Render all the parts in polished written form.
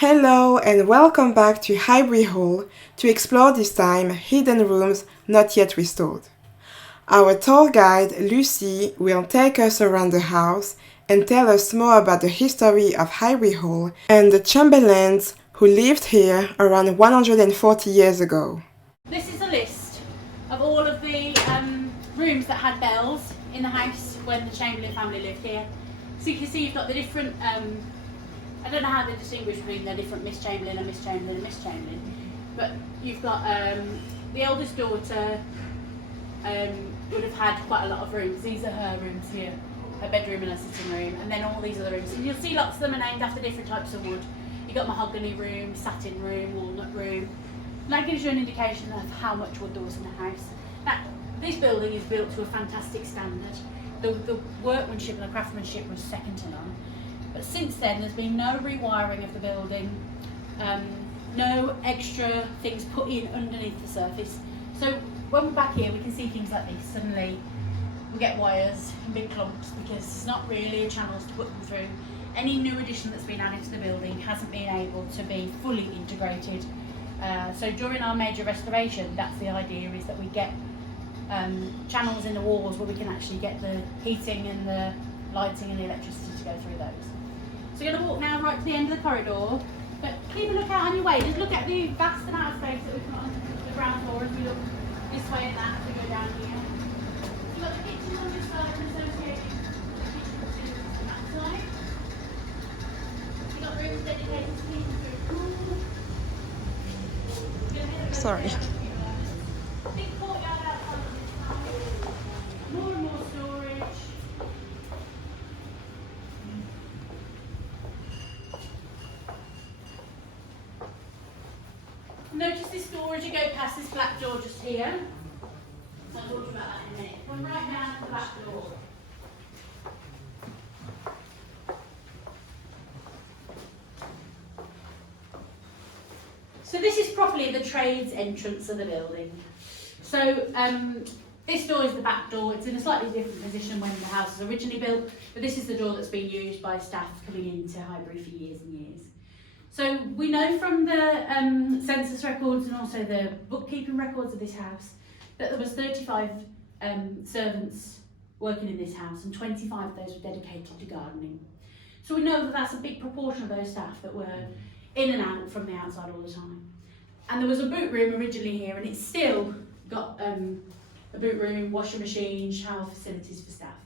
Hello and welcome back to Highbury Hall to explore this time hidden rooms not yet restored. Our tour guide Lucy will take us around the house and tell us more about the history of Highbury Hall and the Chamberlains who lived here around 140 years ago. This is a list of all of the rooms that had bells in the house when the Chamberlain family lived here. So you can see you've got the different, I don't know how they distinguish between the different Miss Chamberlain and Miss Chamberlain and Miss Chamberlain, but you've got the eldest daughter would have had quite a lot of rooms. These are her rooms here, her bedroom and her sitting room, and then all these other rooms. And you'll see lots of them are named after different types of wood. You've got mahogany room, satin room, walnut room. That gives you an indication of how much wood there was in the house. Now, this building is built to a fantastic standard. The workmanship and the craftsmanship was second to none. But since then, there's been no rewiring of the building, no extra things put in underneath the surface. So when we're back here, we can see things like this. Suddenly, we get wires in big clumps because there's not really channels to put them through. Any new addition that's been added to the building hasn't been able to be fully integrated. So during our major restoration, that's the idea, is that we get channels in the walls where we can actually get the heating and the lighting and the electricity to go through those. So you're going to walk now right to the end of the corridor, but keep a look out on your way. Just look at the vast amount of space that we've got on the ground floor as we look this way and that as we go down here. So you've got the kitchen on this side and associated kitchen on that side. You've got rooms dedicated to heating through the pool. Sorry. Big courtyard outside of this house. More and more storage. Notice this door as you go past this black door just here. I'll talk to you about that in a minute. Come right down to the back door. So this is properly the trades entrance of the building. So this door is the back door. It's in a slightly different position when the house was originally built, but this is the door that's been used by staff coming into Highbury for years and years. So we know from the census records and also the bookkeeping records of this house that there was 35 servants working in this house, and 25 of those were dedicated to gardening. So we know that that's a big proportion of those staff that were in and out from the outside all the time. And there was a boot room originally here, and it's still got a boot room, washing machine, shower facilities for staff.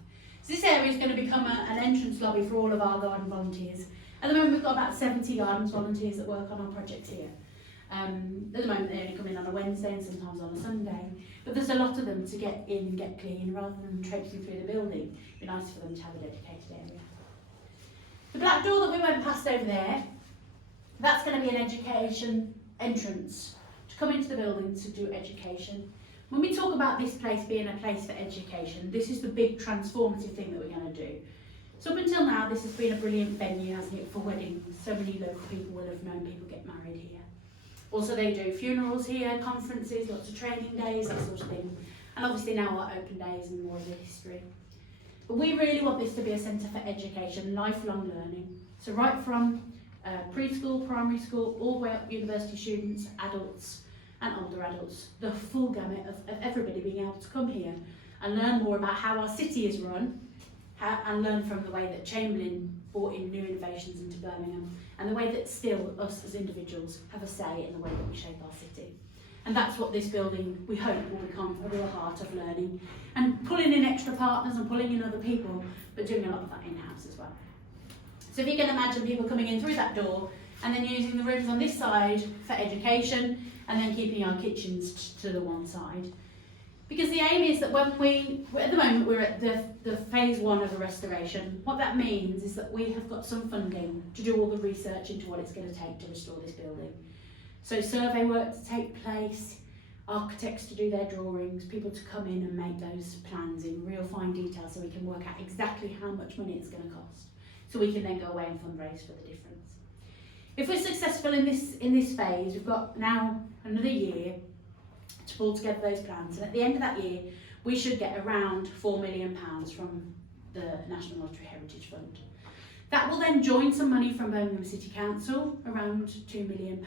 So this area is going to become an entrance lobby for all of our garden volunteers. At the moment we've got about 70 gardens volunteers that work on our projects here. At the moment they only come in on a Wednesday and sometimes on a Sunday, but there's a lot of them to get in and get clean rather than traipsing through the building. It'd be nice for them to have a dedicated area. The black door that we went past over there, that's going to be an education entrance to come into the building to do education. When we talk about this place being a place for education, this is the big transformative thing that we're going to do. So up until now, this has been a brilliant venue, hasn't it, for weddings. So many local people will have known people get married here. Also, they do funerals here, conferences, lots of training days, that sort of thing. And obviously now our open days and more of the history. But we really want this to be a centre for education, lifelong learning. So right from preschool, primary school, all the way up university students, adults and older adults, the full gamut of everybody being able to come here and learn more about how our city is run, and learn from the way that Chamberlain brought in new innovations into Birmingham, and the way that still us as individuals have a say in the way that we shape our city. And that's what this building, we hope, will become a real heart of learning, and pulling in extra partners and pulling in other people, but doing a lot of that in-house as well. So if you can imagine people coming in through that door and then using the rooms on this side for education, and then keeping our kitchens to the one side. Because the aim is that when at the moment we're at the phase one of the restoration, what that means is that we have got some funding to do all the research into what it's going to take to restore this building. So survey work to take place, architects to do their drawings, people to come in and make those plans in real fine detail so we can work out exactly how much money it's going to cost. So we can then go away and fundraise for the difference. If we're successful in this phase, we've got now another year to pull together those plans, and at the end of that year we should get around £4 million from the National Lottery Heritage Fund. That will then join some money from Birmingham City Council, around £2 million,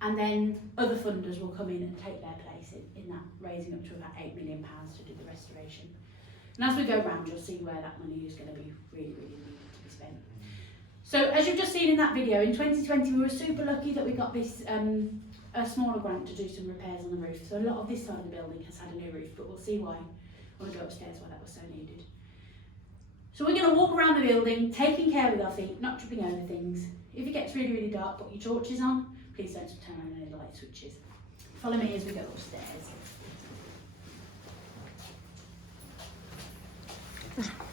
and then other funders will come in and take their place in that, raising up to about £8 million to do the restoration. And as we go round, you'll see where that money is going to be really, really needed to be spent. So as you've just seen in that video, in 2020 we were super lucky that we got this a smaller grant to do some repairs on the roof. So a lot of this side of the building has had a new roof, but we'll see why when we go upstairs why that was so needed. So we're going to walk around the building, taking care with our feet, not tripping over things. If it gets really, really dark, put your torches on. Please don't turn on any light switches. Follow me as we go upstairs.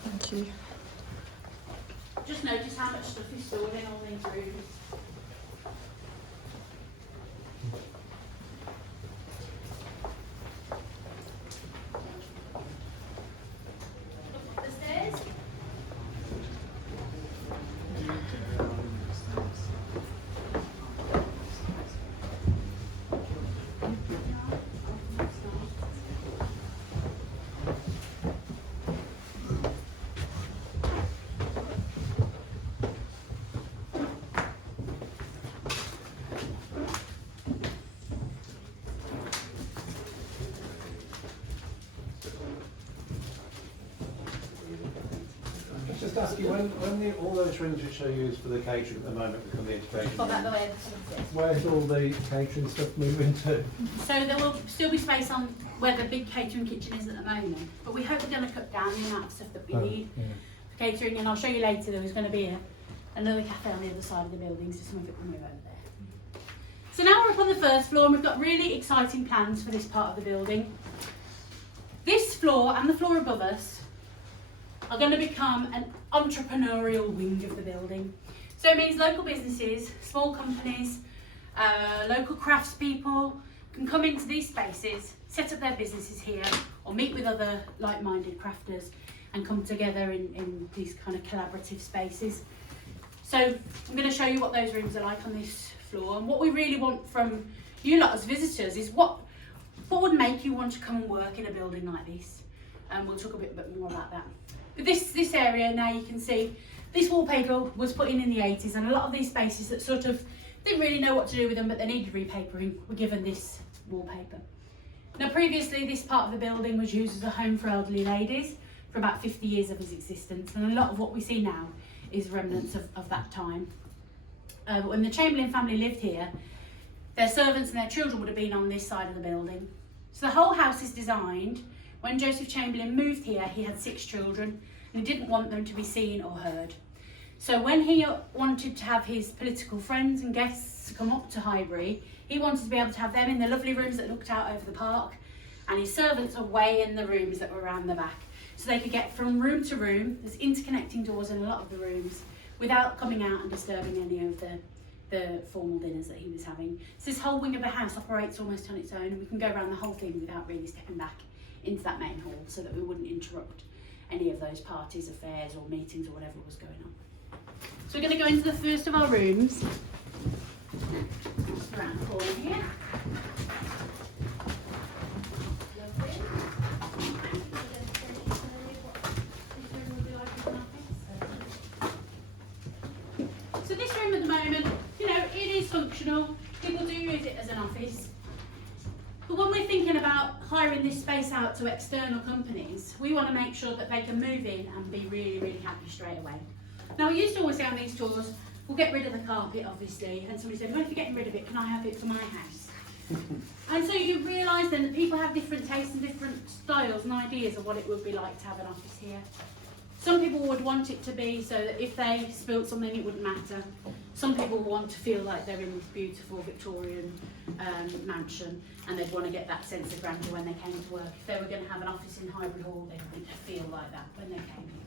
Thank you. Just notice how much stuff is stored in all these rooms. Up the stairs. Just ask you, when all those rooms which are used for the catering at the moment become the entertainment Put that the rooms, way the sun sits. where's all the catering stuff moving to? So there will still be space on where the big catering kitchen is at the moment, but we hope we're going to cut down the amount of stuff that we need for catering, and I'll show you later there was going to be another cafe on the other side of the building, so some of it will move over there. So now we're up on the first floor and we've got really exciting plans for this part of the building. This floor and the floor above us are going to become an entrepreneurial wing of the building. So it means local businesses, small companies, local craftspeople can come into these spaces, set up their businesses here, or meet with other like-minded crafters and come together in these kind of collaborative spaces. So I'm going to show you what those rooms are like on this floor, and what we really want from you lot as visitors is what would make you want to come and work in a building like this. And we'll talk a bit more about that. But this area now, you can see this wallpaper was put in the 80s, and a lot of these spaces that sort of didn't really know what to do with them but they needed repapering were given this wallpaper. Now previously this part of the building was used as a home for elderly ladies for about 50 years of its existence, and a lot of what we see now is remnants of that time. When the Chamberlain family lived here, their servants and their children would have been on this side of the building. So the whole house is designed. When Joseph Chamberlain moved here, he had 6 children and he didn't want them to be seen or heard. So when he wanted to have his political friends and guests come up to Highbury, he wanted to be able to have them in the lovely rooms that looked out over the park, and his servants away in the rooms that were around the back. So they could get from room to room, there's interconnecting doors in a lot of the rooms, without coming out and disturbing any of the formal dinners that he was having. So this whole wing of the house operates almost on its own, and we can go around the whole thing without really stepping back into that main hall, so that we wouldn't interrupt any of those parties, affairs or meetings or whatever was going on. So we're going to go into the first of our rooms, just around the corner here. So this room at the moment, you know, it is functional. People do use it as an office. But when we're thinking about hiring this space out to external companies, we want to make sure that they can move in and be really, really happy straight away. Now, we used to always say on these tours, we'll get rid of the carpet, obviously, and somebody said, well, if you're getting rid of it, can I have it for my house? And so you realise then that people have different tastes and different styles and ideas of what it would be like to have an office here. Some people would want it to be so that if they spilt something, it wouldn't matter. Some people want to feel like they're in this beautiful Victorian mansion, and they'd want to get that sense of grandeur when they came to work. If they were going to have an office in Highbury Hall, they would feel like that when they came here.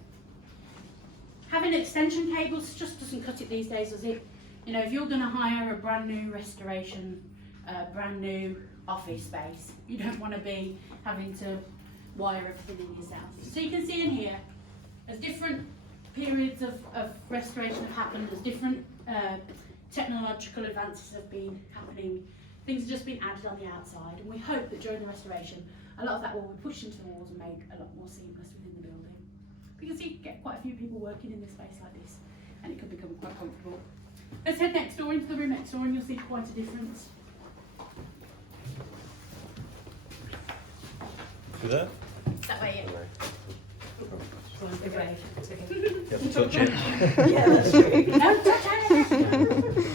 Having extension cables just doesn't cut it these days, does it? You know, if you're going to hire a brand new restoration, brand new office space, you don't want to be having to wire everything in yourself. So you can see in here, as different periods of restoration have happened, as different technological advances have been happening, things have just been added on the outside, and we hope that during the restoration a lot of that will be pushed into the walls and make a lot more seamless within the building. You can see you get quite a few people working in this space like this, and it could become quite comfortable. Let's head next door into the room next door and you'll see quite a difference. Do that? That way, yeah. Good way. It's okay. You have to touch it. Yeah, that's true. No, touch it.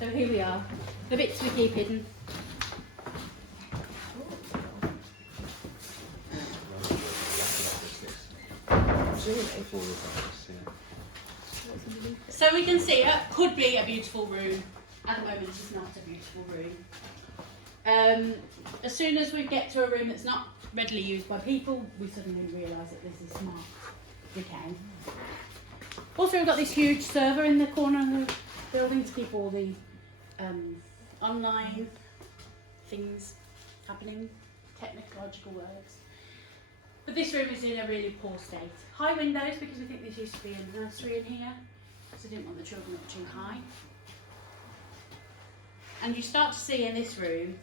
So here we are, the bits we keep hidden. So we can see it could be a beautiful room. At the moment it's not a beautiful room. As soon as we get to a room that's not readily used by people, we suddenly realise that this is smart. We can. Also we've got this huge server in the corner of the building to keep all the online things happening, technological words. But this room is in a really poor state. High windows because we think this used to be a nursery in here, so we didn't want the children up too high. And you start to see in this room,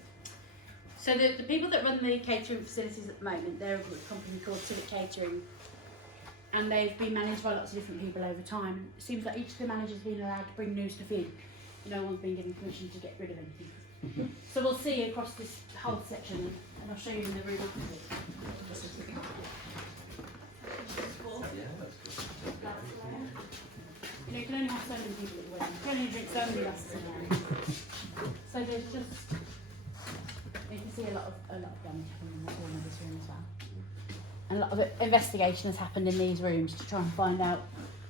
so the people that run the catering facilities at the moment, they're a company called Civic Catering, and they've been managed by lots of different people over time. It seems like each of the managers has been allowed to bring new stuff in. No one's been given permission to get rid of anything. So we'll see across this whole section, and I'll show you in the room opposite. You know, you can only have so many people at the wedding. You can only drink so many glasses of wine. So there's just, you can see a lot of damage happening in the corner of this room as well. And a lot of investigation has happened in these rooms to try and find out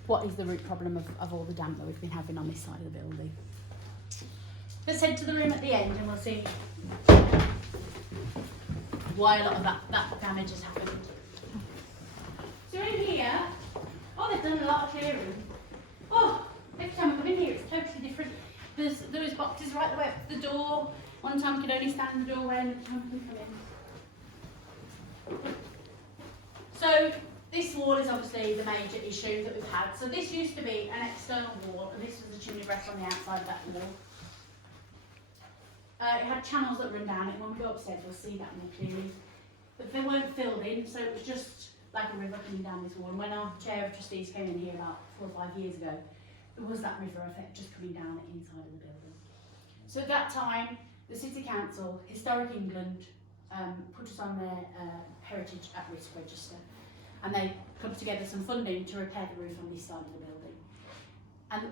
what is the root problem of all the damp that we've been having on this side of the building. Let's head to the room at the end and we'll see why a lot of that damage has happened. So in here, oh, they've done a lot of clearing. Oh, every time I come in here it's totally different. There was boxes right the way up to the door. One time we could only stand in the doorway and the time we come in. So this wall is obviously the major issue that we've had. So this used to be an external wall and this was a chimney breast on the outside of that wall. It had channels that run down it. When we go upstairs we'll see that more clearly. But they weren't filled in, so it was just like a river coming down this wall. And when our chair of trustees came in here about 4 or 5 years ago, there was that river effect just coming down the inside of the building. So at that time, the City Council, Historic England, put us on their Heritage at Risk register, and they put together some funding to repair the roof on this side of the building.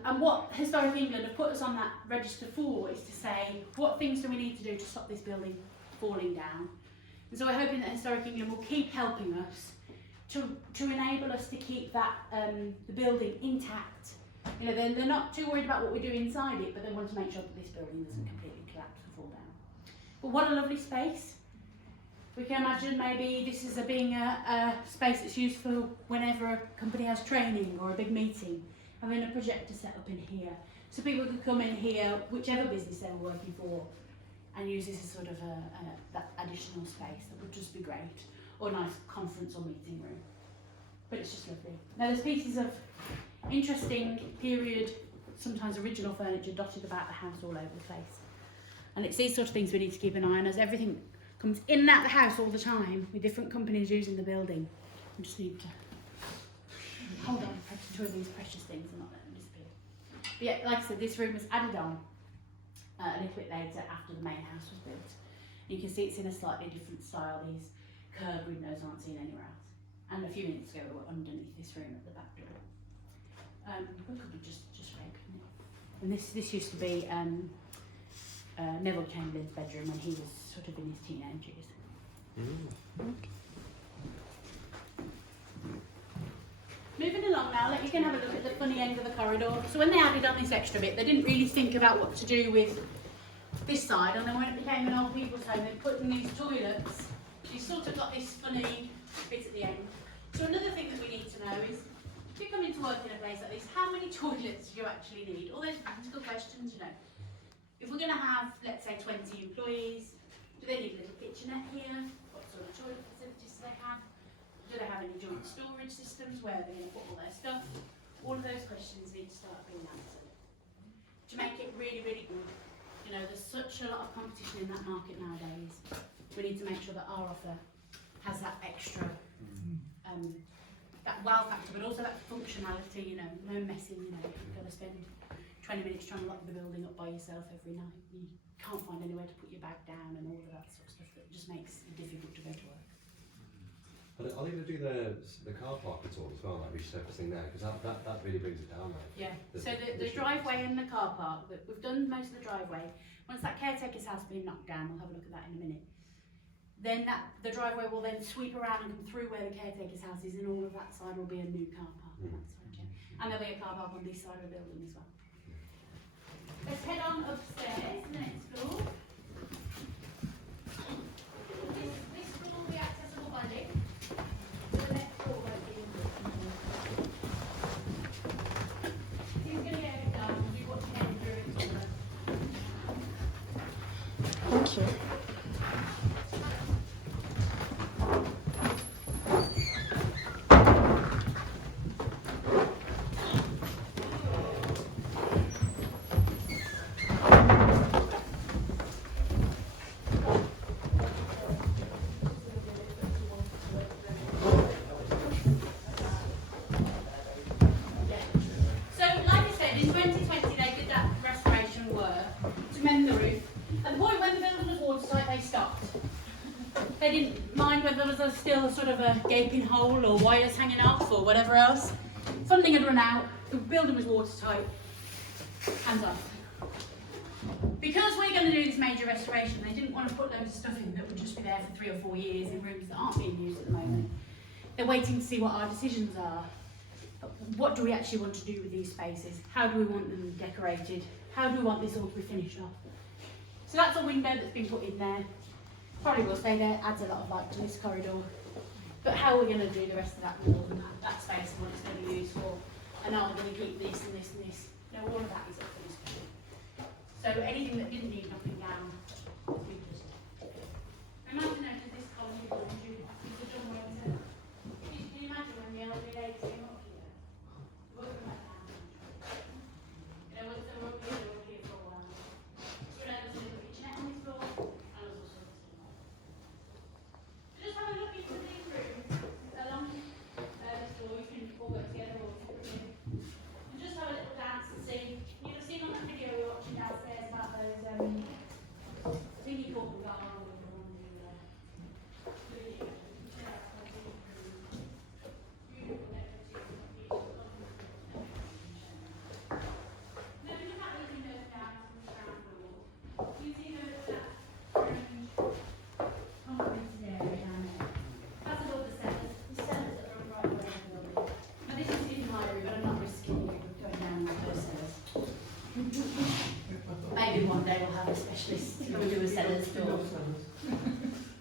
And what Historic England have put us on that register for is to say, what things do we need to do to stop this building falling down? And so we're hoping that Historic England will keep helping us to enable us to keep that the building intact. You know, they're not too worried about what we do inside it, but they want to make sure that this building doesn't completely collapse or fall down. But what a lovely space. We can imagine maybe this is being a space that's used for whenever a company has training or a big meeting, having a projector set up in here. So people could come in here, whichever business they were working for, and use this as sort of that additional space. That would just be great. Or a nice conference or meeting room. But it's just lovely. Now there's pieces of interesting period, sometimes original furniture dotted about the house all over the place. And it's these sort of things we need to keep an eye on as everything comes in and out of the house all the time with different companies using the building. We just need to hold on to these precious things and not let them disappear. But yeah, like I said, this room was added on a little bit later after the main house was built. You can see it's in a slightly different style. These curved windows aren't seen anywhere else. And a few minutes ago we were underneath this room at the back door. It could be just right, couldn't it? And this used to be Neville Chamberlain's bedroom when he was sort of in his teenage years. Okay. Moving along now, you can have a look at the funny end of the corridor. So when they added on this extra bit, they didn't really think about what to do with this side, and then when it became an old people's home, they put in these toilets. You sort of got this funny bit at the end. So another thing that we need to know is, if you're coming to work in a place like this, how many toilets do you actually need? All those practical questions, you know. If we're going to have, let's say, 20 employees, do they need a little kitchenette here? What sort of toilet facilities do they have? Do they have any joint storage systems? Where are they going to put all their stuff? All of those questions need to start being answered. To make it really, really good. You know, there's such a lot of competition in that market nowadays. We need to make sure that our offer has that extra, that wow factor, but also that functionality, you know, no messing, you know, you've got to spend 20 minutes trying to lock the building up by yourself every night. You can't find anywhere to put your bag down and all of that sort of stuff that just makes it difficult to go to work. Are they going to do the car park at all as well, like resurfacing there? Because that really brings it down, right? Yeah, so the driveway and the car park, we've done most of the driveway. Once that caretaker's house has been knocked down, we'll have a look at that in a minute. Then the driveway will then sweep around and come through where the caretaker's house is, and all of that side will be a new car park on that side, yeah. And there'll be a car park on this side of the building as well. Let's head on upstairs to the next floor. This floor will be accessible by lift. So the next floor won't be in this. He's going to get it done and do what you can through it. Thank you. So, like I said, in 2020 they did that restoration work to mend the roof. At the point when the building was watertight, they stopped. They didn't mind whether there was still a sort of a gaping hole or wires hanging off or whatever else. Funding had run out, the building was watertight, hands off. Because we're going to do this major restoration, they didn't want to put loads of stuff in that would just be there for 3 or 4 years in rooms that aren't being used at the moment. They're waiting to see what our decisions are. What do we actually want to do with these spaces? How do we want them decorated? How do we want this all to be finished off? So that's a window that's been put in there. Probably will stay there, adds a lot of light to this corridor. But how are we going to do the rest of that wall and that space and what it's going to be used for? And are we going to keep this and this and this? No, all of that is up for discussion. So anything that didn't need knocking down, we just... I might have noted this column behind you. It's a dumb way to... Can you imagine when the elderly ladies came up here? Working like that. You know, once they were up here, they were here for a while. So now there's a little kitchenette on this floor, and there's also this one. So just have a look into these rooms along this door. You can all work together or separately. And just have a little dance and see. You'll have seen on that video we were watching downstairs about those thingy called the garden. Maybe one day we'll have a specialist who will do a cellar's tour.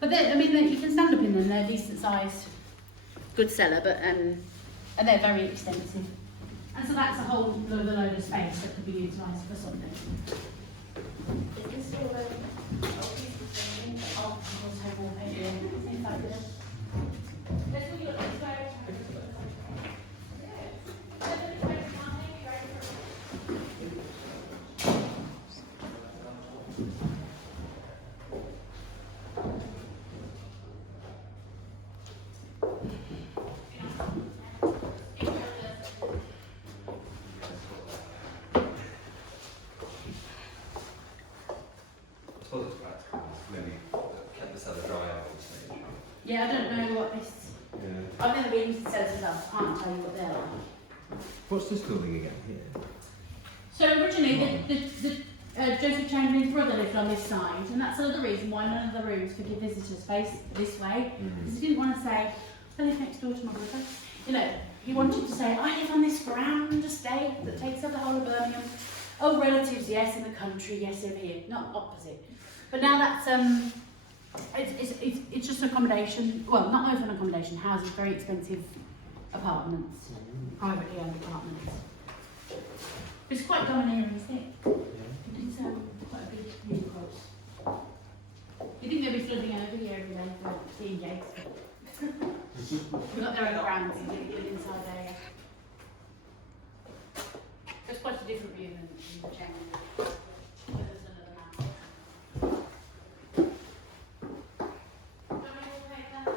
But I mean, you can stand up in them, they're decent sized, good cellar, but and they're very extensive. And so that's a whole load of space that could be utilised for something. Is this all let's look at this way. I suppose it's practical. Maybe kept the cellar dry out at this stage. Yeah, I don't know what this. Yeah. I've never been to cellars myself, I can't tell you what they're like. What's this building again here? So originally, Joseph Chamberlain's brother lived on this side, and that's another reason why none of the rooms could give visitors space this way, because he didn't want to say, I live next door to my brother. You know, he wanted to say, I live on this grand estate that takes up the whole of Birmingham. Oh, relatives, yes, in the country, yes, over here, not opposite. But now that's, it's just accommodation, well, not open accommodation, houses, very expensive apartments, privately owned apartments. It's quite domineering, isn't it? It's quite a big new house. You think they'll be flooding over here every day for seeing gates, but they've got their own grounds and live inside there. It's quite a different view than the Chamberlain. There's another map. Don't we all take that?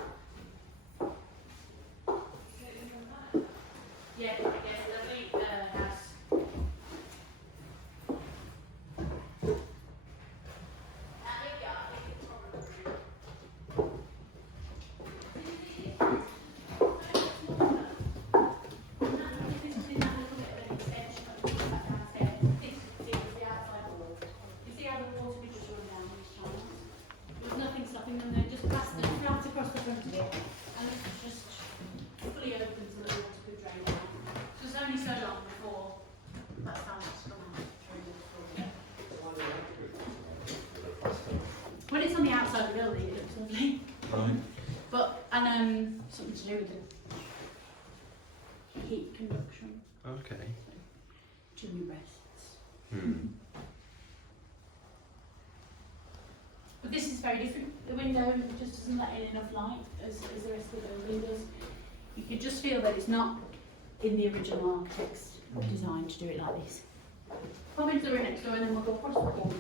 Right. But, something to do with the heat conduction, Okay. chimney breasts. Hmm. But this is very different. The window just doesn't let in enough light as the rest of the building does. You can just feel that it's not in the original architect's design to do it like this. Come into the room next door and then we'll go across the hall.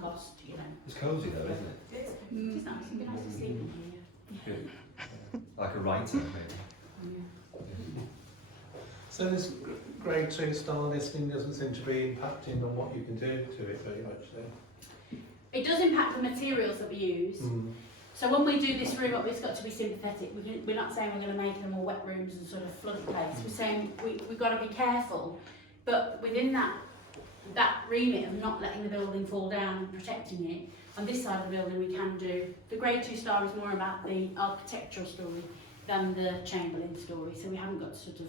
Cost, you know. It's cosy though, isn't it? It's nice. It'd be nice to sleep in here. Good. Like a writer, maybe. So this grade 2 style listing doesn't seem to be impacting on what you can do to it very much then? It does impact the materials that we use. So when we do this room up, it's got to be sympathetic. We're not saying we're going to make them all wet rooms and sort of flood the place. We're saying we've got to be careful, but within that remit of not letting the building fall down and protecting it, on this side of the building we can do. The grade 2 star is more about the architectural story than the Chamberlain story, so we haven't got to sort of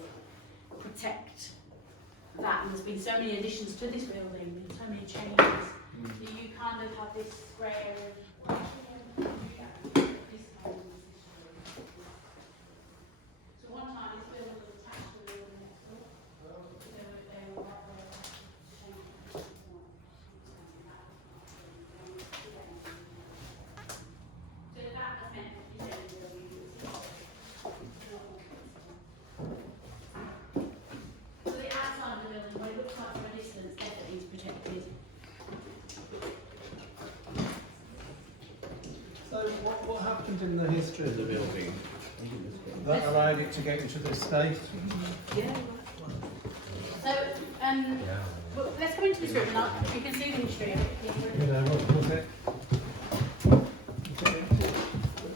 protect that. And there's been so many additions to this building, and so many changes, that you kind of have this grey area of this kind of story. So one time this building was attached to the building next door. They were What happened in the history of the building that allowed it to get into this state? So, well, let's come into this room and you can see the history of it. You know, what was it?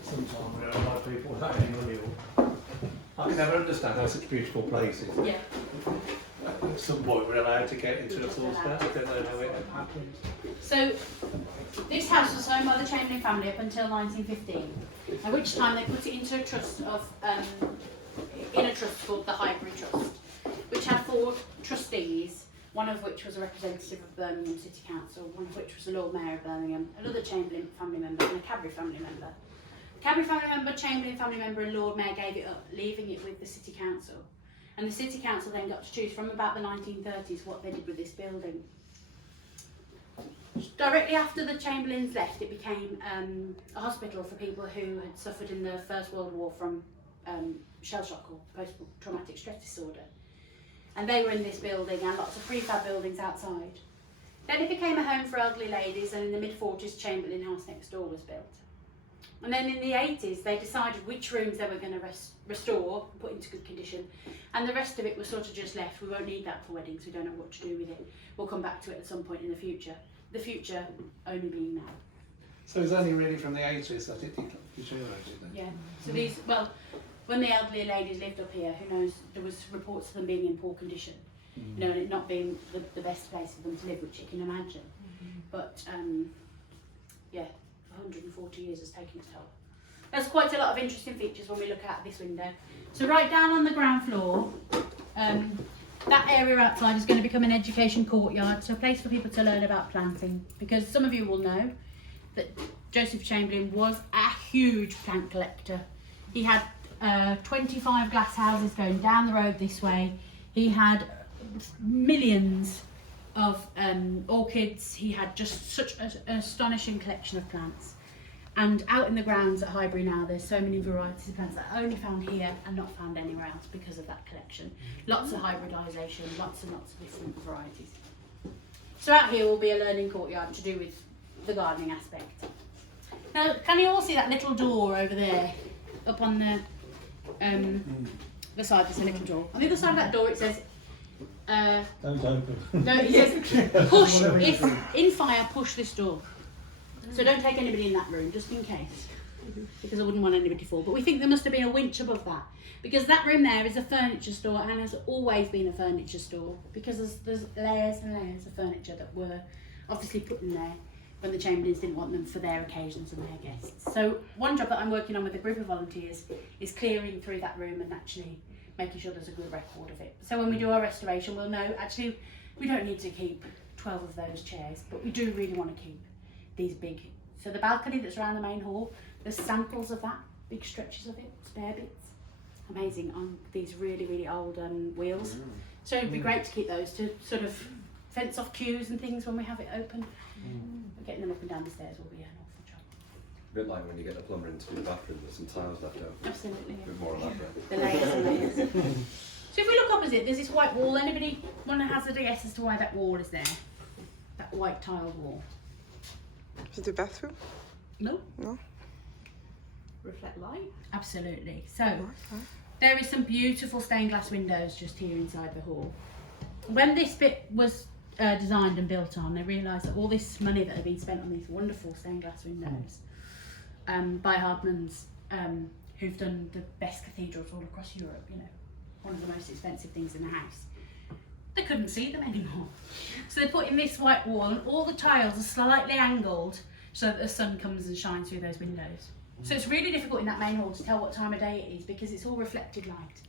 Sometimes we don't like people that anymore. I can never understand how such beautiful places. Yeah. At some point we're allowed to get into the full state. I don't know how it happened. So, this house was owned by the Chamberlain family up until 1915, at which time they put it into a trust of, in a trust called the Highbury Trust, which had 4 trustees, one of which was a representative of Birmingham City Council, one of which was the Lord Mayor of Birmingham, another Chamberlain family member and a Cadbury family member. Cadbury family member, Chamberlain family member and Lord Mayor gave it up, leaving it with the City Council. And the City Council then got to choose from about the 1930s what they did with this building. Directly after the Chamberlains left, it became a hospital for people who had suffered in the First World War from shell shock or post-traumatic stress disorder. And they were in this building and lots of prefab buildings outside. Then it became a home for elderly ladies, and in the mid-40s, Chamberlain House next door was built. And then in the 80s, they decided which rooms they were going to restore, put into good condition, and the rest of it was sort of just left. We won't need that for weddings, we don't know what to do with it. We'll come back to it at some point in the future. The future only being now. So it's only really from the 80s that it deteriorated then? Yeah, so these, well, when the elderly ladies lived up here, who knows, there was reports of them being in poor condition, you know, and it not being the best place for them to live, which you can imagine. But, yeah, 140 years has taken its toll. There's quite a lot of interesting features when we look out this window. So right down on the ground floor, that area outside is going to become an education courtyard, so a place for people to learn about planting, because some of you will know that Joseph Chamberlain was a huge plant collector. He had 25 glass houses going down the road this way. He had millions of orchids. He had just such an astonishing collection of plants. And out in the grounds at Highbury now, there's so many varieties of plants that are only found here and not found anywhere else because of that collection. Lots of hybridisation, lots and lots of different varieties. So out here will be a learning courtyard to do with the gardening aspect. Now, can you all see that little door over there, up on the side? There's a little door. On the other side of that door, it says. Don't open. No, it says push. If in fire, push this door. So don't take anybody in that room, just in case. because I wouldn't want anybody to fall. But we think there must have been a winch above that, because that room there is a furniture store and has always been a furniture store, because there's layers and layers of furniture that were obviously put in there when the Chamberlains didn't want them for their occasions and their guests. So one job that I'm working on with a group of volunteers is clearing through that room and actually making sure there's a good record of it. So when we do our restoration, we'll know actually we don't need to keep 12 of those chairs, but we do really want to keep these big. So the balcony that's around the main hall, there's samples of that, big stretches of it, spare bits. Amazing, on these really, really old wheels. So it'd be great to keep those to sort of fence off queues and things when we have it open. But getting them up and down the stairs will be an awful job. A bit like when you get the plumber into the bathroom, there's some tiles left over. Absolutely. A bit more elaborate. The layers and layers. So if we look opposite, there's this white wall. Anybody want to hazard a guess as to why that wall is there? That white tiled wall? Is it the bathroom? No. No. Reflect light? Absolutely. So there is some beautiful stained glass windows just here inside the hall. When this bit was designed and built on, they realised that all this money that had been spent on these wonderful stained glass windows by Hardmans, who've done the best cathedrals all across Europe, you know, one of the most expensive things in the house, they couldn't see them anymore. So they put in this white wall, and all the tiles are slightly angled so that the sun comes and shines through those windows. So it's really difficult in that main hall to tell what time of day it is, because it's all reflected light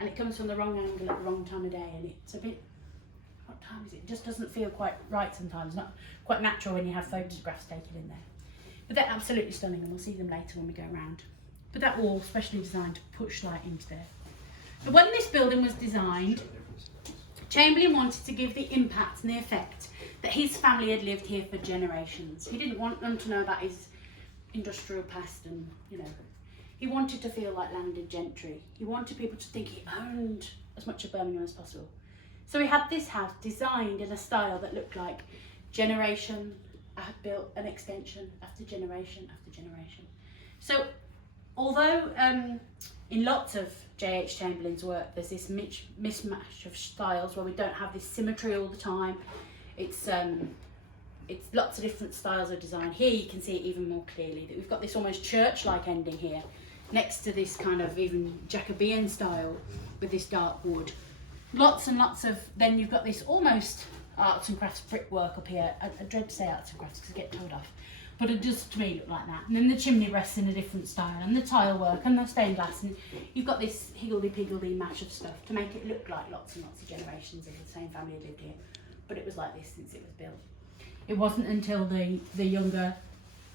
and it comes from the wrong angle at the wrong time of day, and it's a bit, what time is it? It just doesn't feel quite right sometimes, not quite natural when you have photographs taken in there. But they're absolutely stunning, and we'll see them later when we go around. But that wall specially designed to push light into there. But when this building was designed, Chamberlain wanted to give the impact and the effect that his family had lived here for generations. He didn't want them to know about his industrial past, and you know, he wanted to feel like landed gentry. He wanted people to think he owned as much of Birmingham as possible. So he had this house designed in a style that looked like generation had built an extension after generation after generation. So although in lots of J.H. Chamberlain's work there's this mismatch of styles where we don't have this symmetry all the time, it's lots of different styles of design. Here you can see it even more clearly, that we've got this almost church-like ending here, next to this kind of even Jacobean style with this dark wood. Lots and lots of, then you've got this almost arts and crafts brickwork up here. I dread to say arts and crafts because I get told off, but it does to me look like that. And then the chimney rests in a different style, and the tile work and the stained glass, and you've got this higgledy-piggledy mash of stuff to make it look like lots and lots of generations of the same family had lived here. But it was like this since it was built. It wasn't until the younger,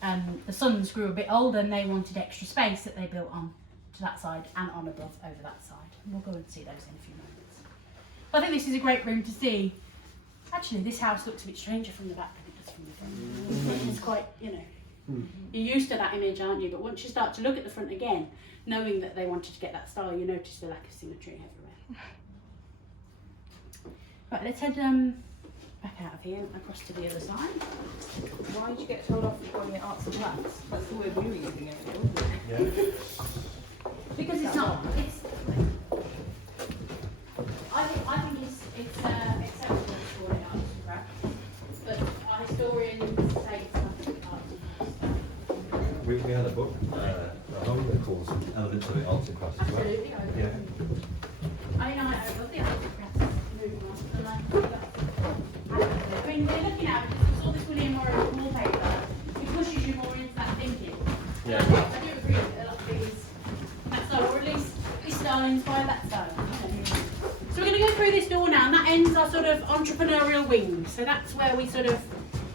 the sons grew a bit older and they wanted extra space that they built on to that side and on above over that side. And we'll go and see those in a few moments. But I think this is a great room to see. Actually, this house looks a bit stranger from the back than it does from the front. It's quite, you know, you're used to that image, aren't you? But once you start to look at the front again, knowing that they wanted to get that style, you notice the lack of symmetry everywhere. Right, let's head back out of here and across to the other side. Why did you get told off for calling it arts and crafts? That's the word we were using earlier, wasn't it? Because it's not. It's. I think it's acceptable to call it arts and crafts, but our historians say it's not arts and crafts. We had a book at home that calls elements of it arts and crafts as well. Absolutely. Yeah. I love the arts and crafts movement on, and I mean, we're looking at it because we saw this William Morris wallpaper. It pushes you more into that thinking. Yeah. I do agree that a lot of things that style, or at least this style inspired that style. So we're going to go through this door now, and that ends our sort of entrepreneurial wing. So that's where we sort of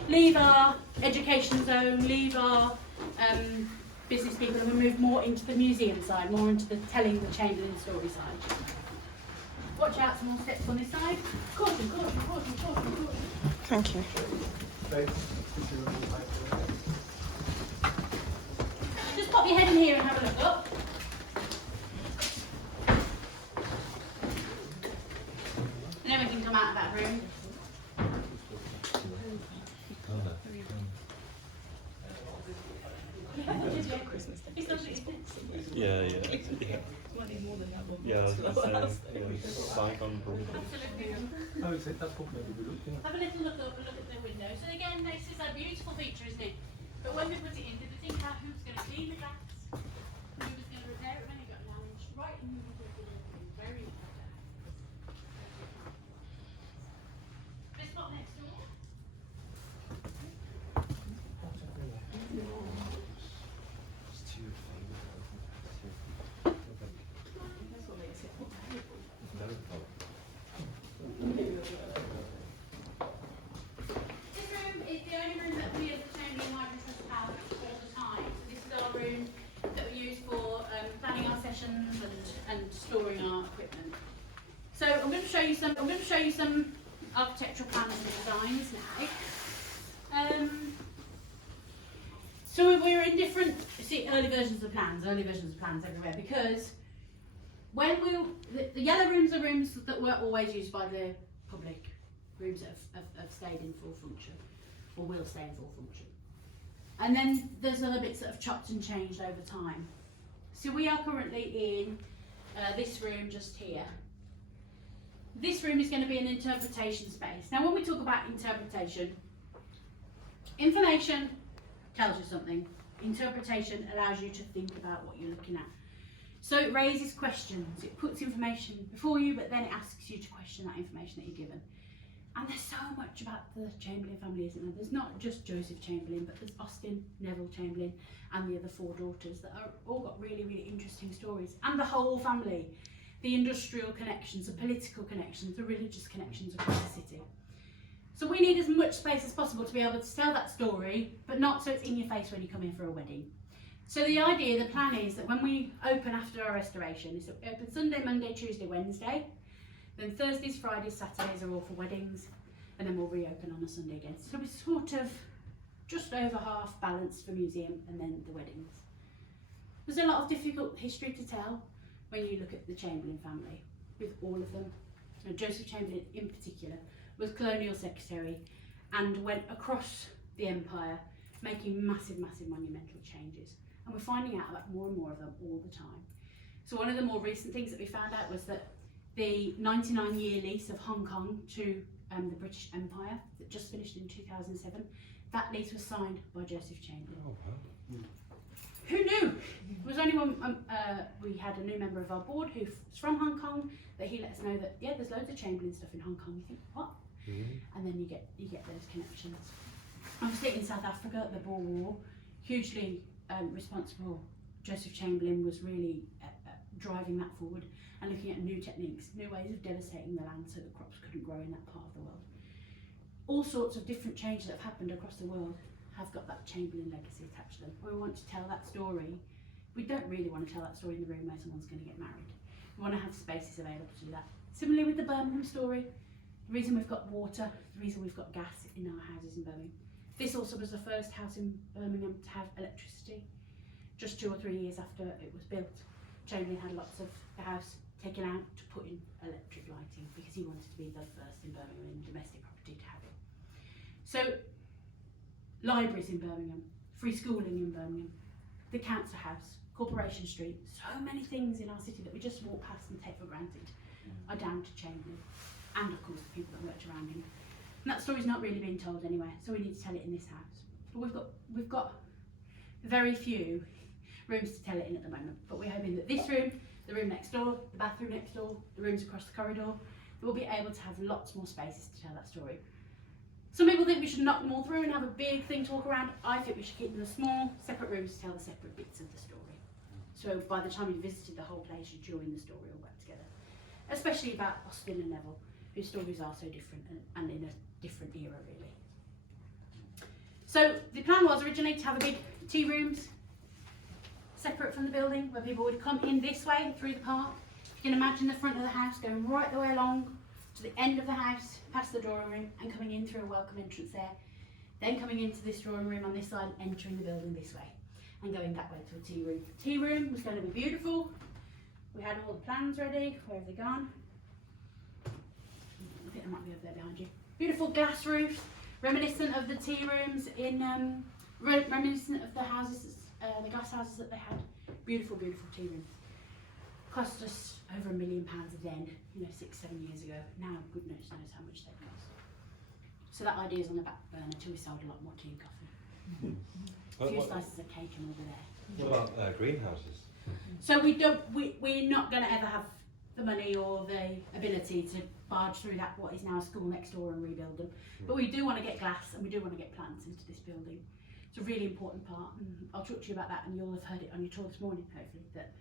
leave our education zone, leave our business people, and we move more into the museum side, more into the telling the Chamberlain story side. Watch out, some more steps on this side. Caution, caution, caution, caution, caution. Thank you. Just pop your head in here and have a look up. And then we can come out of that room. It's lovely, isn't it? Yeah. Slightly more than that one. Yeah, I was going to say, bygone probably. Absolutely. Oh, is it? That's what maybe we looked at. Have a little look at the window. So again, this is a beautiful feature, isn't it? But when we put it in, did we think about who's going to clean the glass? Who was going to repair it when it got damaged? Right in the middle of the building. Very important. This spot next door. That's what makes it more valuable. This room is the only room that we as the Chamberlain Library Trust have all the time. So this is our room that we use for planning our sessions and storing our equipment. So I'm going to show you some architectural plans and designs now. So we're in different early versions of plans everywhere, because when the yellow rooms are rooms that were always used by the public, rooms that have stayed in full function, or will stay in full function. And then there's other bits that have chopped and changed over time. So we are currently in this room just here. This room is going to be an interpretation space. Now when we talk about interpretation, information tells you something. Interpretation allows you to think about what you're looking at. So it raises questions, it puts information before you, but then it asks you to question that information that you're given. And there's so much about the Chamberlain family, isn't there? There's not just Joseph Chamberlain, but there's Austin, Neville Chamberlain, and the other 4 daughters that are all got really, really interesting stories. And the whole family, the industrial connections, the political connections, the religious connections across the city. So we need as much space as possible to be able to tell that story, but not so it's in your face when you come in for a wedding. So the plan is that when we open after our restoration, is that we open Sunday, Monday, Tuesday, Wednesday. Then Thursdays, Fridays, Saturdays are all for weddings, and then we'll reopen on a Sunday again. So we're sort of just over half balanced for museum and then the weddings. There's a lot of difficult history to tell when you look at the Chamberlain family, with all of them. And Joseph Chamberlain in particular was colonial secretary and went across the empire making massive, massive monumental changes. And we're finding out about more and more of them all the time. So one of the more recent things that we found out was that the 99-year lease of Hong Kong to the British Empire that just finished in 2007, that lease was signed by Joseph Chamberlain. Oh, wow. Who knew? It was only when we had a new member of our board who's from Hong Kong that he let us know that, yeah, there's loads of Chamberlain stuff in Hong Kong. You think, what? And then you get those connections. Obviously in South Africa, the Boer War, hugely responsible. Joseph Chamberlain was really driving that forward and looking at new techniques, new ways of devastating the land so that crops couldn't grow in that part of the world. All sorts of different changes that have happened across the world have got that Chamberlain legacy attached to them. When we want to tell that story, we don't really want to tell that story in the room where someone's going to get married. We want to have spaces available to do that. Similarly with the Birmingham story, the reason we've got water, the reason we've got gas in our houses in Birmingham. This also was the first house in Birmingham to have electricity. Just 2 or 3 years after it was built, Chamberlain had lots of the house taken out to put in electric lighting because he wanted to be the first in Birmingham in domestic property to have it. So, libraries in Birmingham, free schooling in Birmingham, the council house, Corporation Street, so many things in our city that we just walk past and take for granted are down to Chamberlain, and of course the people that worked around him. And that story's not really being told anywhere, so we need to tell it in this house. But we've got very few rooms to tell it in at the moment, but we're hoping that this room, the room next door, the bathroom next door, the rooms across the corridor, we'll be able to have lots more spaces to tell that story. Some people think we should knock them all through and have a big thing to walk around. I think we should keep them small, separate rooms to tell the separate bits of the story. So by the time you visited the whole place, you're join the story all back together. Especially about Austin and Neville, whose stories are so different and in a different era, really. So the plan was originally to have a big tea rooms, separate from the building, where people would come in this way through the park. You can imagine the front of the house going right the way along to the end of the house, past the drawing room, and coming in through a welcome entrance there. Then coming into this drawing room on this side, entering the building this way, and going that way to a tea room. Tea room was going to be beautiful. We had all the plans ready. Where have they gone? I think they might be over there behind you. Beautiful glass roofs, reminiscent of the tea rooms in, reminiscent of the houses, the glass houses that they had. Beautiful, beautiful tea rooms. Cost us over £1 million then, 6-7 years ago. Now goodness knows how much they cost. So that idea is on the back burner until we sold a lot more tea and coffee. A few slices of cake and we'll be there. What about greenhouses? So we're not going to ever have the money or the ability to barge through that what is now a school next door and rebuild them. But we do want to get glass and we do want to get plants into this building. It's a really important part, and I'll talk to you about that, and you'll have heard it on your tour this morning, hopefully, that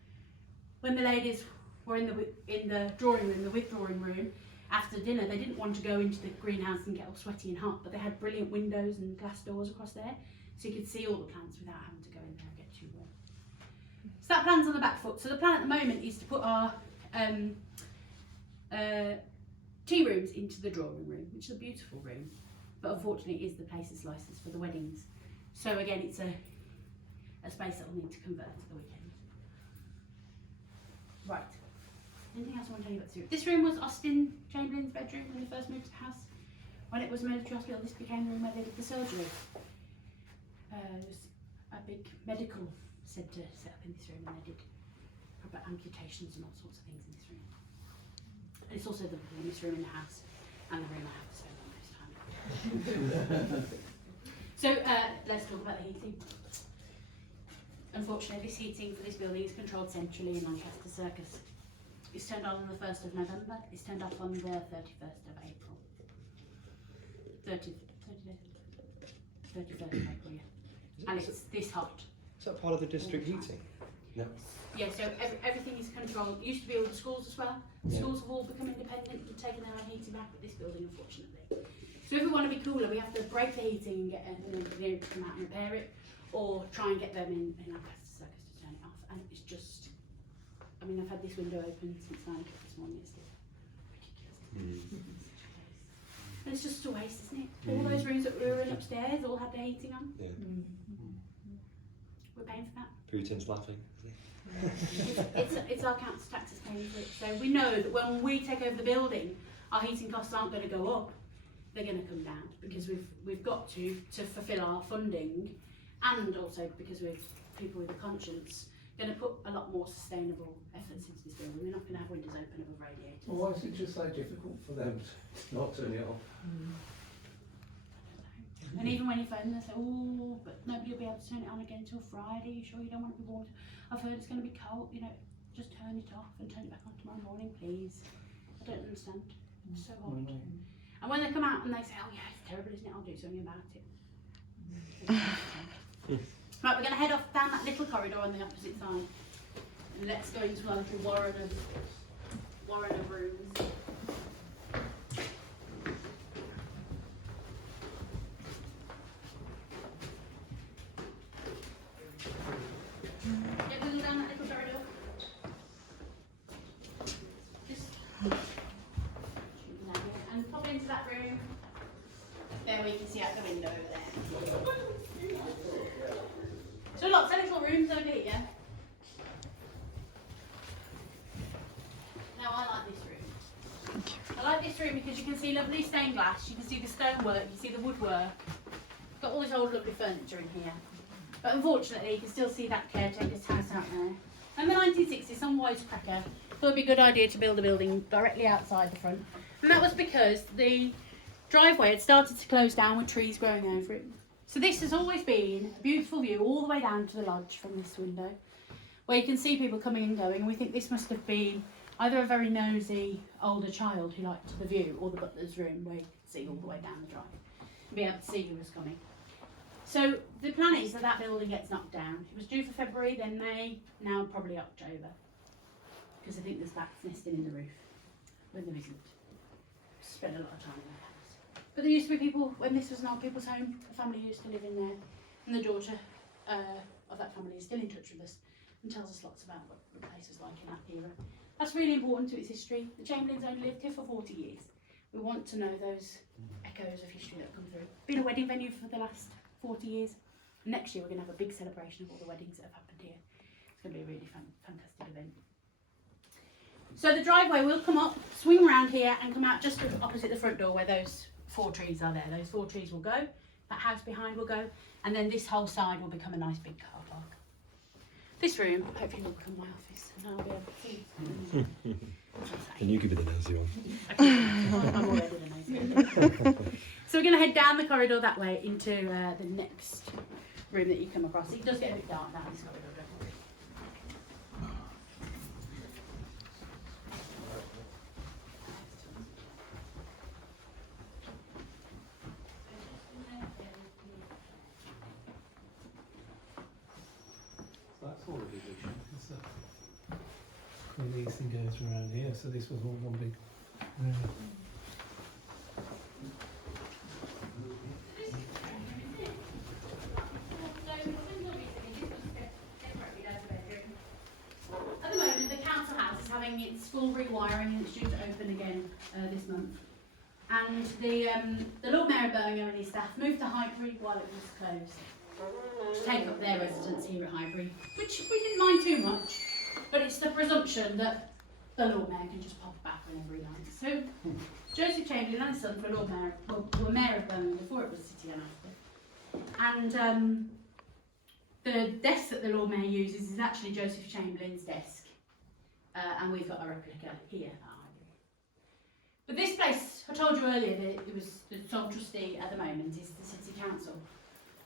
when the ladies were in the drawing room, the withdrawing room, after dinner, they didn't want to go into the greenhouse and get all sweaty and hot, but they had brilliant windows and glass doors across there, so you could see all the plants without having to go in there and get too warm. So that plan's on the back foot. So the plan at the moment is to put our tea rooms into the drawing room, which is a beautiful room, but unfortunately it is the place of slices for the weddings. So again, it's a space that will need to convert at the weekend. Right. Anything else I want to tell you about this room? This room was Austin Chamberlain's bedroom when he first moved to the house. When it was a military hospital, this became the room where they did the surgery. There was a big medical centre set up in this room, and they did proper amputations and all sorts of things in this room. And it's also the warmest room in the house, and the room I have to spend the most time in. So let's talk about the heating. Unfortunately, this heating for this building is controlled centrally in Lancaster Circus. It's turned on the 1st of November, it's turned off on the 31st of April. 31st of April, yeah. And it's this hot. Is that part of the district heating? No. Yeah, so everything is controlled. It used to be all the schools as well. The schools have all become independent and taken their own heating back at this building, unfortunately. So if we want to be cooler, we have to break the heating and get an engineer to come out and repair it, or try and get them in Lancaster Circus to turn it off. And it's just, I mean, I've had this window open since 9 o'clock this morning. It's still ridiculous. And it's just a waste, isn't it? All those rooms that we were in upstairs all had their heating on. Yeah. We're paying for that. Putin's laughing. It's our council taxes paying for it. So we know that when we take over the building, our heating costs aren't going to go up. They're going to come down because we've got to fulfil our funding, and also because we're people with a conscience going to put a lot more sustainable efforts into this building. We're not going to have windows open above radiators. Well, why is it just so difficult for them to not turn it off? And even when you phone, they say, "Oh, but nobody will be able to turn it on again until Friday. You sure you don't want it to be warm? I've heard it's going to be cold. You know, just turn it off and turn it back on tomorrow morning, please." I don't understand. It's so hot. And when they come out and they say, "Oh yeah, it's terrible, isn't it? I'll do something about it." Right, we're going to head off down that little corridor on the opposite side, and let's go into our little warren of rooms. Get Lily down that little corridor. Just and pop into that room. There we can see out the window over there. So lots of little rooms over here. Now I like this room. I like this room because you can see lovely stained glass, you can see the stonework, you can see the woodwork. Got all this old lovely furniture in here. But unfortunately you can still see that caretaker's house out there. In the 1960s, some wisecracker thought it'd be a good idea to build a building directly outside the front. And that was because the driveway had started to close down with trees growing over it. So this has always been a beautiful view all the way down to the lodge from this window, where you can see people coming and going. We think this must have been either a very nosy older child who liked the view, or the butler's room where you could see all the way down the drive and be able to see who was coming. So the plan is that building gets knocked down. It was due for February, then May, now probably October, because I think there's bats nesting in the roof when there isn't. Spend a lot of time in that house. But there used to be people, when this was an old people's home, a family used to live in there, and the daughter of that family is still in touch with us and tells us lots about what the place was like in that era. That's really important to its history. The Chamberlains only lived here for 40 years. We want to know those echoes of history that come through. Been a wedding venue for the last 40 years. Next year we're going to have a big celebration of all the weddings that have happened here. It's going to be a really fantastic event. So the driveway will come up, swing around here and come out just opposite the front door where those 4 trees are there. Those 4 trees will go, that house behind will go, and then this whole side will become a nice big car park. This room hopefully will become my office and I'll be able to see. And you give it the nosy one. I'm already the nosy one. So we're going to head down the corridor that way into the next room that you come across. It does get a bit dark down this corridor. That's all a big issue. And these thing goes around here, so this was all one big room. At the moment, the council house is having its full rewiring and it's due to open again this month. And the Lord Mayor of Birmingham and his staff moved to Highbury while it was closed to take up their residence here at Highbury, which we didn't mind too much, but it's the presumption that the Lord Mayor can just pop back whenever he likes. So Joseph Chamberlain and his son were Lord Mayor, were Mayor of Birmingham before it was City and after. And the desk that the Lord Mayor uses is actually Joseph Chamberlain's desk, and we've got a replica here at Highbury. But this place, I told you earlier that it was the sole trustee at the moment is the City Council.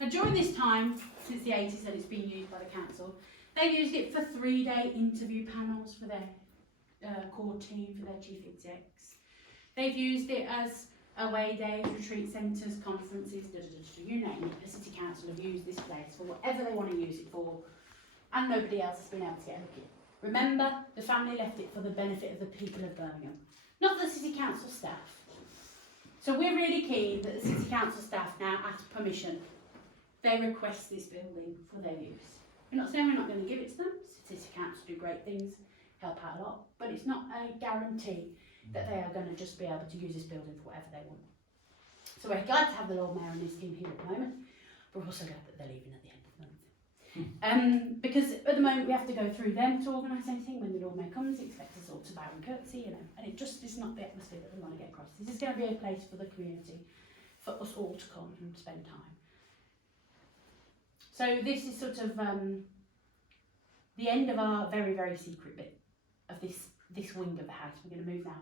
And during this time, since the 80s that it's been used by the council, they've used it for 3-day interview panels for their core team, for their chief execs. They've used it as away days, retreat centres, conferences, you name it. The City Council have used this place for whatever they want to use it for, and nobody else has been able to get a key. Remember, the family left it for the benefit of the people of Birmingham, not the City Council staff. So we're really keen that the City Council staff now ask permission. They request this building for their use. We're not saying we're not going to give it to them. City Council do great things, help out a lot, but it's not a guarantee that they are going to just be able to use this building for whatever they want. So we're glad to have the Lord Mayor and his team here at the moment. We're also glad that they're leaving at the end of the month. Because at the moment we have to go through them to organise anything. When the Lord Mayor comes, he expects us all to bow and curtsy, you know, and it just is not the atmosphere that we want to get across. This is going to be a place for the community, for us all to come and spend time. So this is sort of the end of our very, very secret bit of this wing of the house. We're going to move now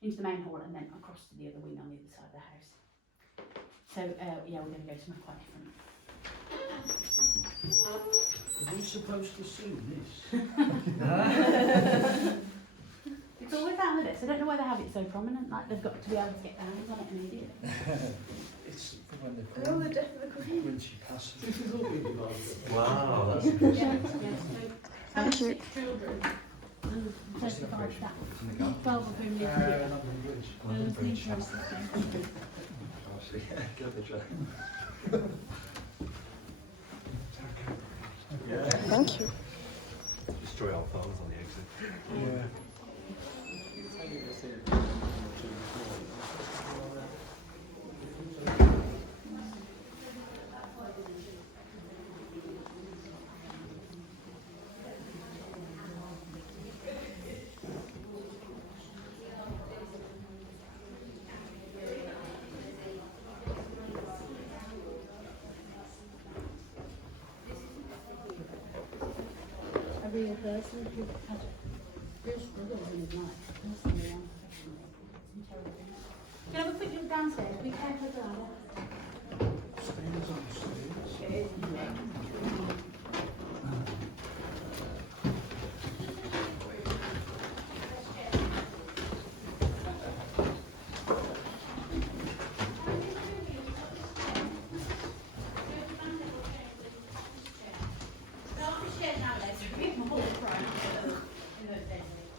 into the main hall and then across to the other wing on the other side of the house. So yeah, we're going to go somewhere quite different. Are we supposed to sue this? It's always down the bits. I don't know why they have it so prominent. Like they've got to be able to get hands on it immediately. It's for when the Oh, the death of the Queen. when she passes. Wow, that's Yes, interesting. yes. So, Thank you. 6 children and 35 staff. 12 of whom live here. London Bridge. Please rest in Actually, yeah, get the train. Yeah. Thank you. Destroy our phones on the exit. Yeah. a real person who had real struggles in his life, personally and professionally. Some terrible things. Can I have a quick look downstairs? Be careful around. Stairs on stairs.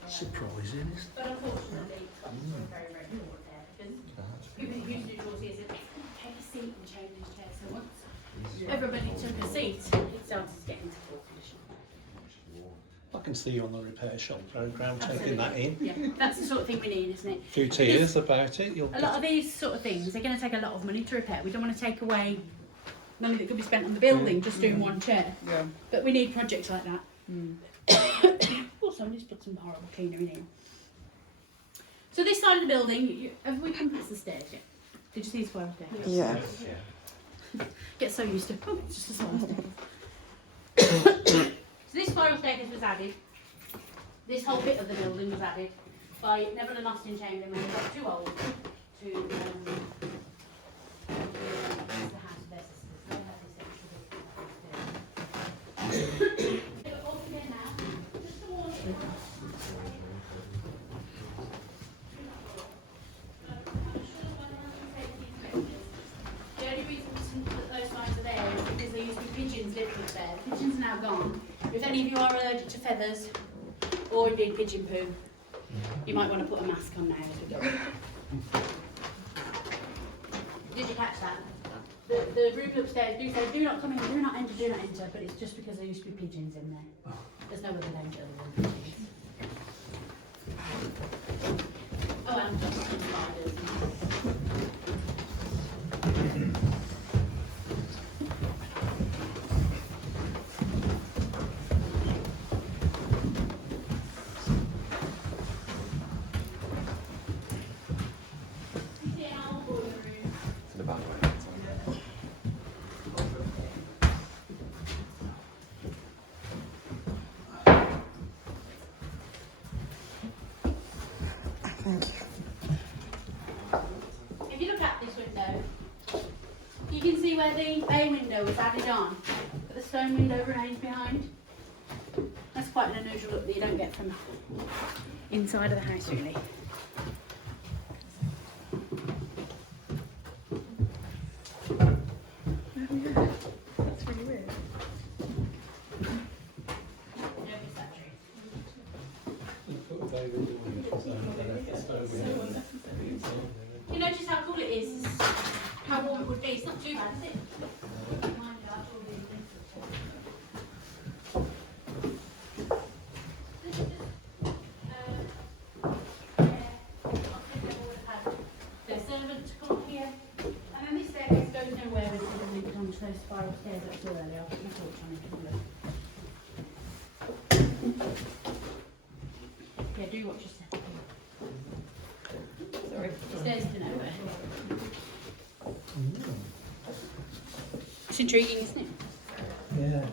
Surprising, isn't But unfortunately, it's got very, very poor there because people who used to do drawers here said, take a seat and change his chair. So once everybody took a seat, it started to get into poor condition. I can see you on the repair shop programme taking that in. Yeah, that's the sort of thing we need, isn't it? A few tears about it. You'll A lot of these sort of things are going to take a lot of money to repair. We don't want to take away money that could be spent on the building just doing one chair. Yeah. But we need projects like that. Oh, somebody's put some horrible cleaner in here. So this side of the building, have we come past the stairs yet? Did you see the spiral stairs? Yeah. Get so used to, oh, it's just a spiral staircase. So this spiral staircase was added. This whole bit of the building was added by Neville and Austin Chamberlain when they got too old to the house of their sisters. They had this extra bit. now gone. If any of you are allergic to feathers or indeed pigeon poo, you might want to put a mask on now as we go. Did you catch that? The rooms upstairs do say, do not come in, do not enter, but it's just because there used to be pigeons in there. There's no other danger other than pigeons. Oh, and spiders. Thank you. If you look at this window, you can see where the bay window was added on, but the stone window remains behind. That's quite an unusual look that you don't get from inside of the house, really. That's really weird. You notice how cool it is, how warm it would be. It's not too bad, is it? Their servant to come up here, and then this staircase goes nowhere with the link onto those spiral stairs that I saw earlier. I'll put my torch on it. Yeah, do watch your step. Sorry, the stairs to nowhere. It's intriguing, isn't it? Yeah.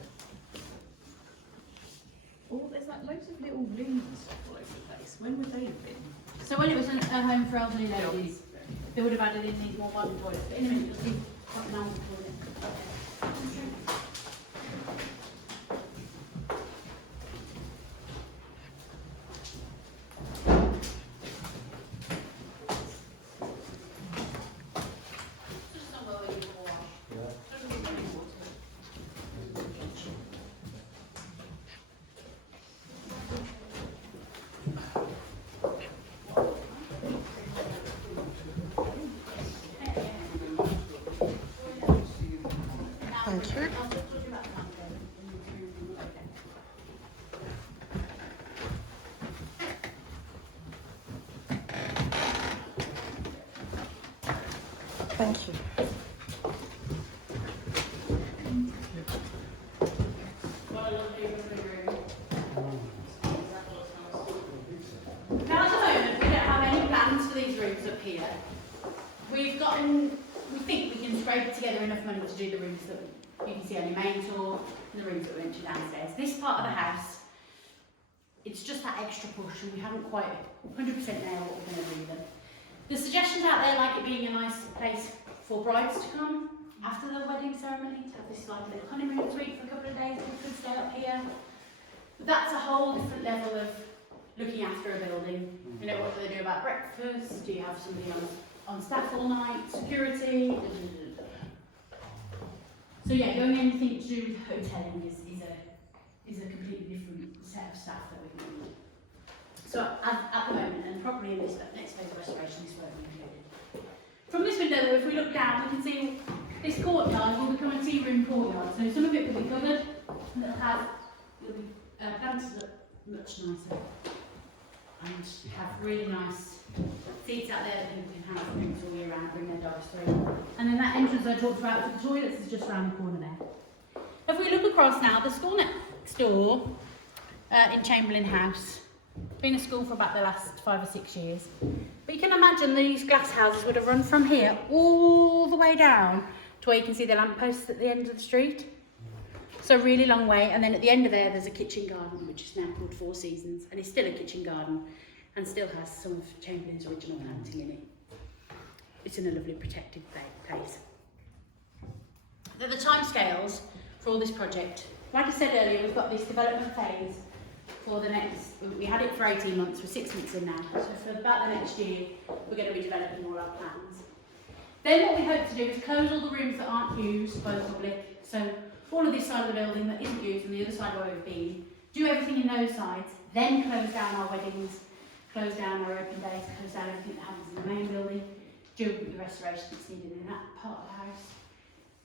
Oh, there's like loads of little looms all over the place. When would they have been? So when it was a home for elderly ladies, they would have added in these more modern toilets. But in a minute you'll see something else toilet. Thank you. Thank you. Now at the moment we don't have any plans for these rooms up here. We think we can scrape together enough money to do the rooms that you can see on your main tour and the rooms that we went to downstairs. This part of the house, it's just that extra push and we haven't quite 100% nailed what we're going to do with them. The suggestions out there like it being a nice place for brides to come after the wedding ceremony, to have this like little honeymoon suite for a couple of days, we could stay up here. But that's a whole different level of looking after a building. You know, what do they do about breakfast? Do you have somebody on staff all night? Security? So yeah, going anything to do with hotelling is a completely different set of staff that we need. So at the moment, and probably in this next phase of restoration, this won't be included. From this window though, if we look down, we can see this courtyard will become a tea room courtyard. So some of it will be covered, and it'll be planted up much nicer. And have really nice seats out there that people can have drinks all year round, bring their dogs through. And then that entrance I talked about for the toilets is just around the corner there. If we look across now, the school next door in Chamberlain House, been a school for about the last 5 or 6 years. But you can imagine these glass houses would have run from here all the way down to where you can see the lampposts at the end of the street. So a really long way, and then at the end of there's a kitchen garden, which is now called Four Seasons, and it's still a kitchen garden, and still has some of Chamberlain's original planting in it. It's in a lovely protected place. They're the timescales for all this project. Like I said earlier, we've got this development phase for the next, we had it for 18 months, we're 6 months in now, so for about the next year, we're going to be developing all our plans. Then what we hope to do is close all the rooms that aren't used by the public, so all of this side of the building that isn't used and the other side where we've been, do everything in those sides, then close down our weddings, close down our open days, close down everything that happens in the main building, do the restoration that's needed in that part of the house,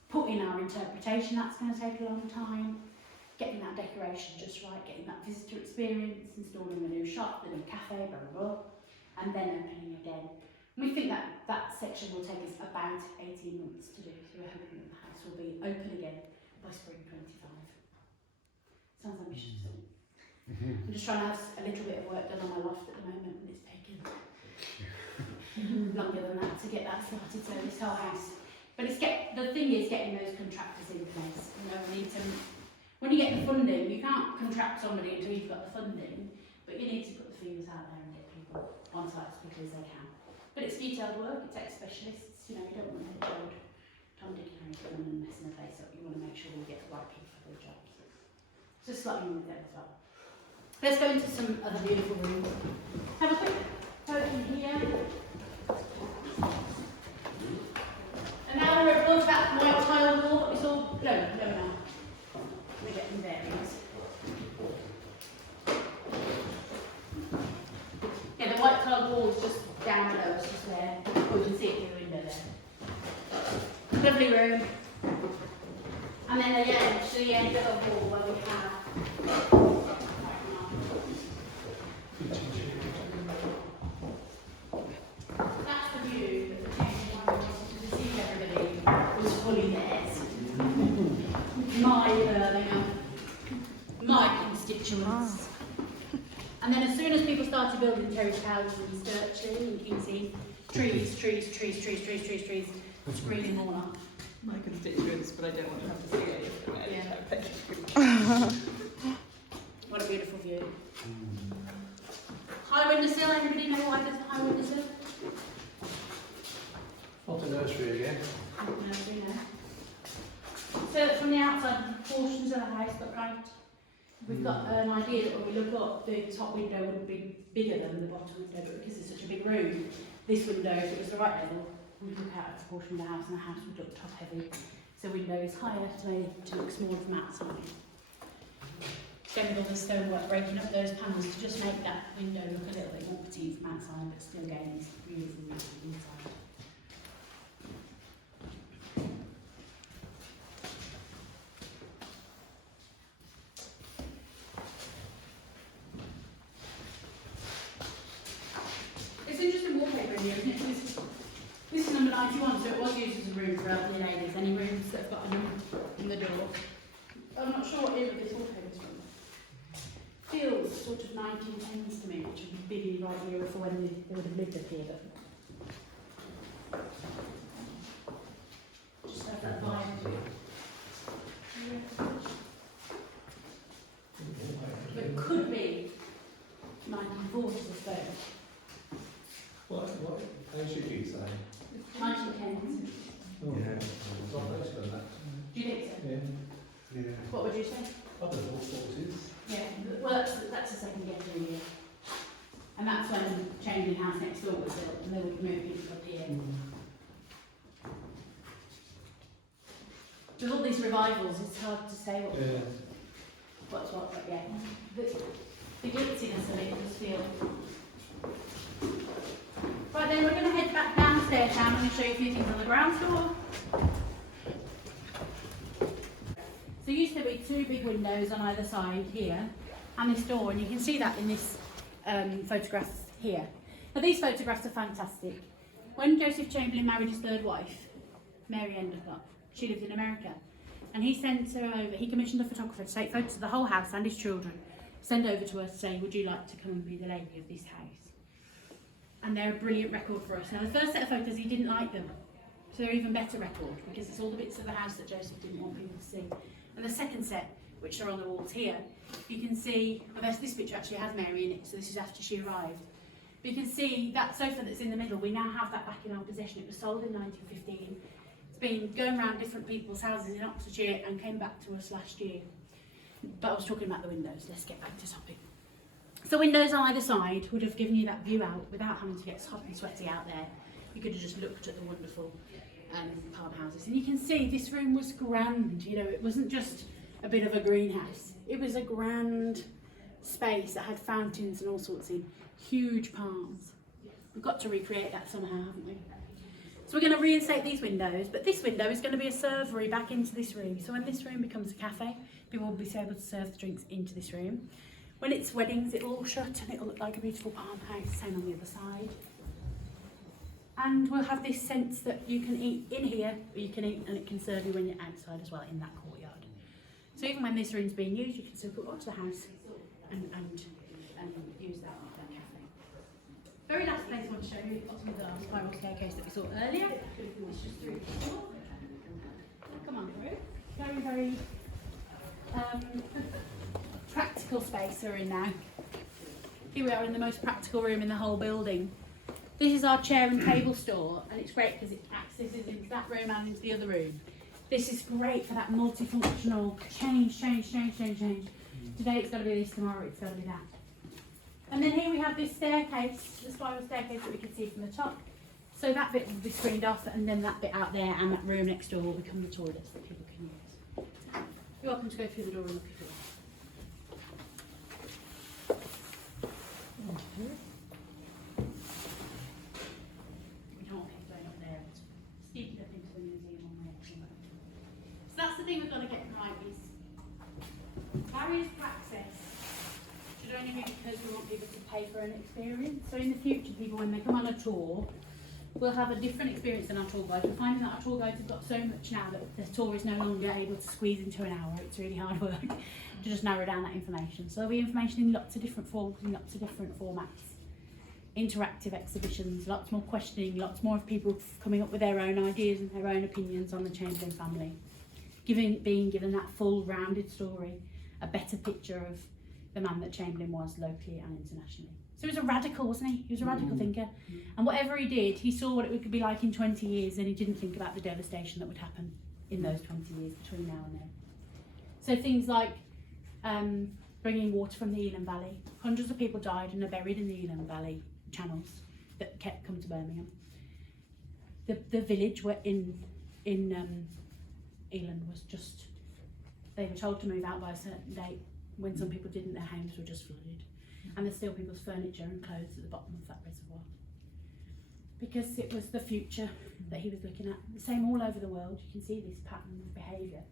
put in our interpretation, that's going to take a long time, getting that decoration just right, getting that visitor experience, installing the new shop, the new cafe, blah, blah, blah, and then opening again. And we think that that section will take us about 18 months to do, so we're hoping that the house will be open again by spring 25. Sounds ambitious. I'm just trying to have a little bit of work done on my loft at the moment, and it's taken longer than that to get that started, so this whole house. But the thing is getting those contractors in place. You know, we need to, when you get the funding, you can't contract somebody until you've got the funding, but you need to put the feelers out there and get people on site as quickly as they can. But it's detailed work, it takes specialists, you know, you don't want to build Tom, Dick and Harry coming and messing the place up. You want to make sure we get the right people for the jobs. So slightly more with them as well. Let's go into some other beautiful rooms. Have a quick photo in here. And now we're above that white tile wall. It's all low now. We're getting bearings. Yeah, the white tile wall is just down below, it's just there. We can see it through the window there. Lovely room. And then again, to the end of the wall where we have that's the view that the change to deceive everybody was fully theirs. My Birmingham, my constituents. And then as soon as people started building terrace houses in Sturchley and Kingsey, trees, screening all up. My constituents, but I don't want to have to see it. Yeah. What a beautiful view. High windowsill, everybody know why there's a high windowsill? Not a nursery again. Nursery, no. So from the outside portions of the house, but right, we've got an idea that when we look up, the top window would be bigger than the bottom window, but because it's such a big room, this window, if it was the right level, we look out at the portion of the house and the house would look top heavy. So window is higher to look smaller from outside. Then with all the stonework breaking up those panels to just make that window look a little bit more petite from outside, but still getting this beautiful view from inside. It's interesting wallpaper in here, isn't it? This is number 91, so it was used as a room for elderly ladies. Any rooms that have got a number in the door. I'm not sure what era this wallpaper is from. Feels sort of 1910s to me, which would be the right era for when they would have lived up here. But just have that vibe to it. But it could be 1940s or so. What age did you say? 1910s. Oh, yeah. It's not less than that. Do you think so? Yeah. What would you say? I don't know, 40s. Yeah, well that's the second getting year. And that's when changing house next door was built and they would move people up here. With all these revivals, it's hard to say what's what, but yeah. The glitziness of it does feel. Right then, we're going to head back downstairs now. I'm going to show you a few things on the ground floor. So there used to be two big windows on either side here, and this door, and you can see that in this photograph here. Now these photographs are fantastic. When Joseph Chamberlain married his third wife, Mary Endicott, she lived in America, and he sent her over, he commissioned a photographer to take photos of the whole house and his children, send over to us saying, would you like to come and be the lady of this house? And they're a brilliant record for us. Now the first set of photos, he didn't like them, so they're even better record, because it's all the bits of the house that Joseph didn't want people to see. And the second set, which are on the walls here, you can see, well, this picture actually has Mary in it, so this is after she arrived. But you can see that sofa that's in the middle, we now have that back in our possession. It was sold in 1915. It's been going around different people's houses in Oxfordshire and came back to us last year. But I was talking about the windows, let's get back to topic. So windows on either side would have given you that view out without having to get hot and sweaty out there. You could have just looked at the wonderful farmhouses. And you can see this room was grand, you know, it wasn't just a bit of a greenhouse. It was a grand space that had fountains and all sorts in, huge palms. We've got to recreate that somehow, haven't we? So we're going to reinstate these windows, but this window is going to be a servery back into this room. So when this room becomes a cafe, people will be able to serve the drinks into this room. When it's weddings, it'll all shut and it'll look like a beautiful palm house, same on the other side. And we'll have this sense that you can eat in here, or you can eat and it can serve you when you're outside as well in that courtyard. So even when this room's being used, you can still go to the house and use that cafe. Very last place I want to show you, bottom of the spiral staircase that we saw earlier. It's just through the door. Come on through. Very, very practical space we're in now. Here we are in the most practical room in the whole building. This is our chair and table store, and it's great because it accesses into that room and into the other room. This is great for that multifunctional change. Today it's got to be this, tomorrow it's got to be that. And then here we have this staircase, the spiral staircase that we can see from the top. So that bit will be screened off, and then that bit out there and that room next door will become the toilets that people can use. You're welcome to go through the door and look at it. We don't want people going up there. It's sneaking up into the museum on my actual moment. So that's the thing we've got to get right is barriers to access should only be because we want people to pay for an experience. So in the future, people, when they come on a tour, will have a different experience than our tour guides. We're finding that our tour guides have got so much now that the tour is no longer able to squeeze into an hour. It's really hard work to just narrow down that information. So there'll be information in lots of different forms, in lots of different formats. Interactive exhibitions, lots more questioning, lots more of people coming up with their own ideas and their own opinions on the Chamberlain family. Being given that full rounded story, a better picture of the man that Chamberlain was locally and internationally. So he was a radical, wasn't he? He was a radical thinker. And whatever he did, he saw what it would be like in 20 years, and he didn't think about the devastation that would happen in those 20 years between now and then. So things like bringing water from the Elam Valley. Hundreds of people died and are buried in the Elam Valley channels that kept coming to Birmingham. The village were in Elam was just, they were told to move out by a certain date. When some people didn't, their homes were just flooded. And there's still people's furniture and clothes at the bottom of that reservoir. Because it was the future that he was looking at. The same all over the world. You can see this pattern of behaviour.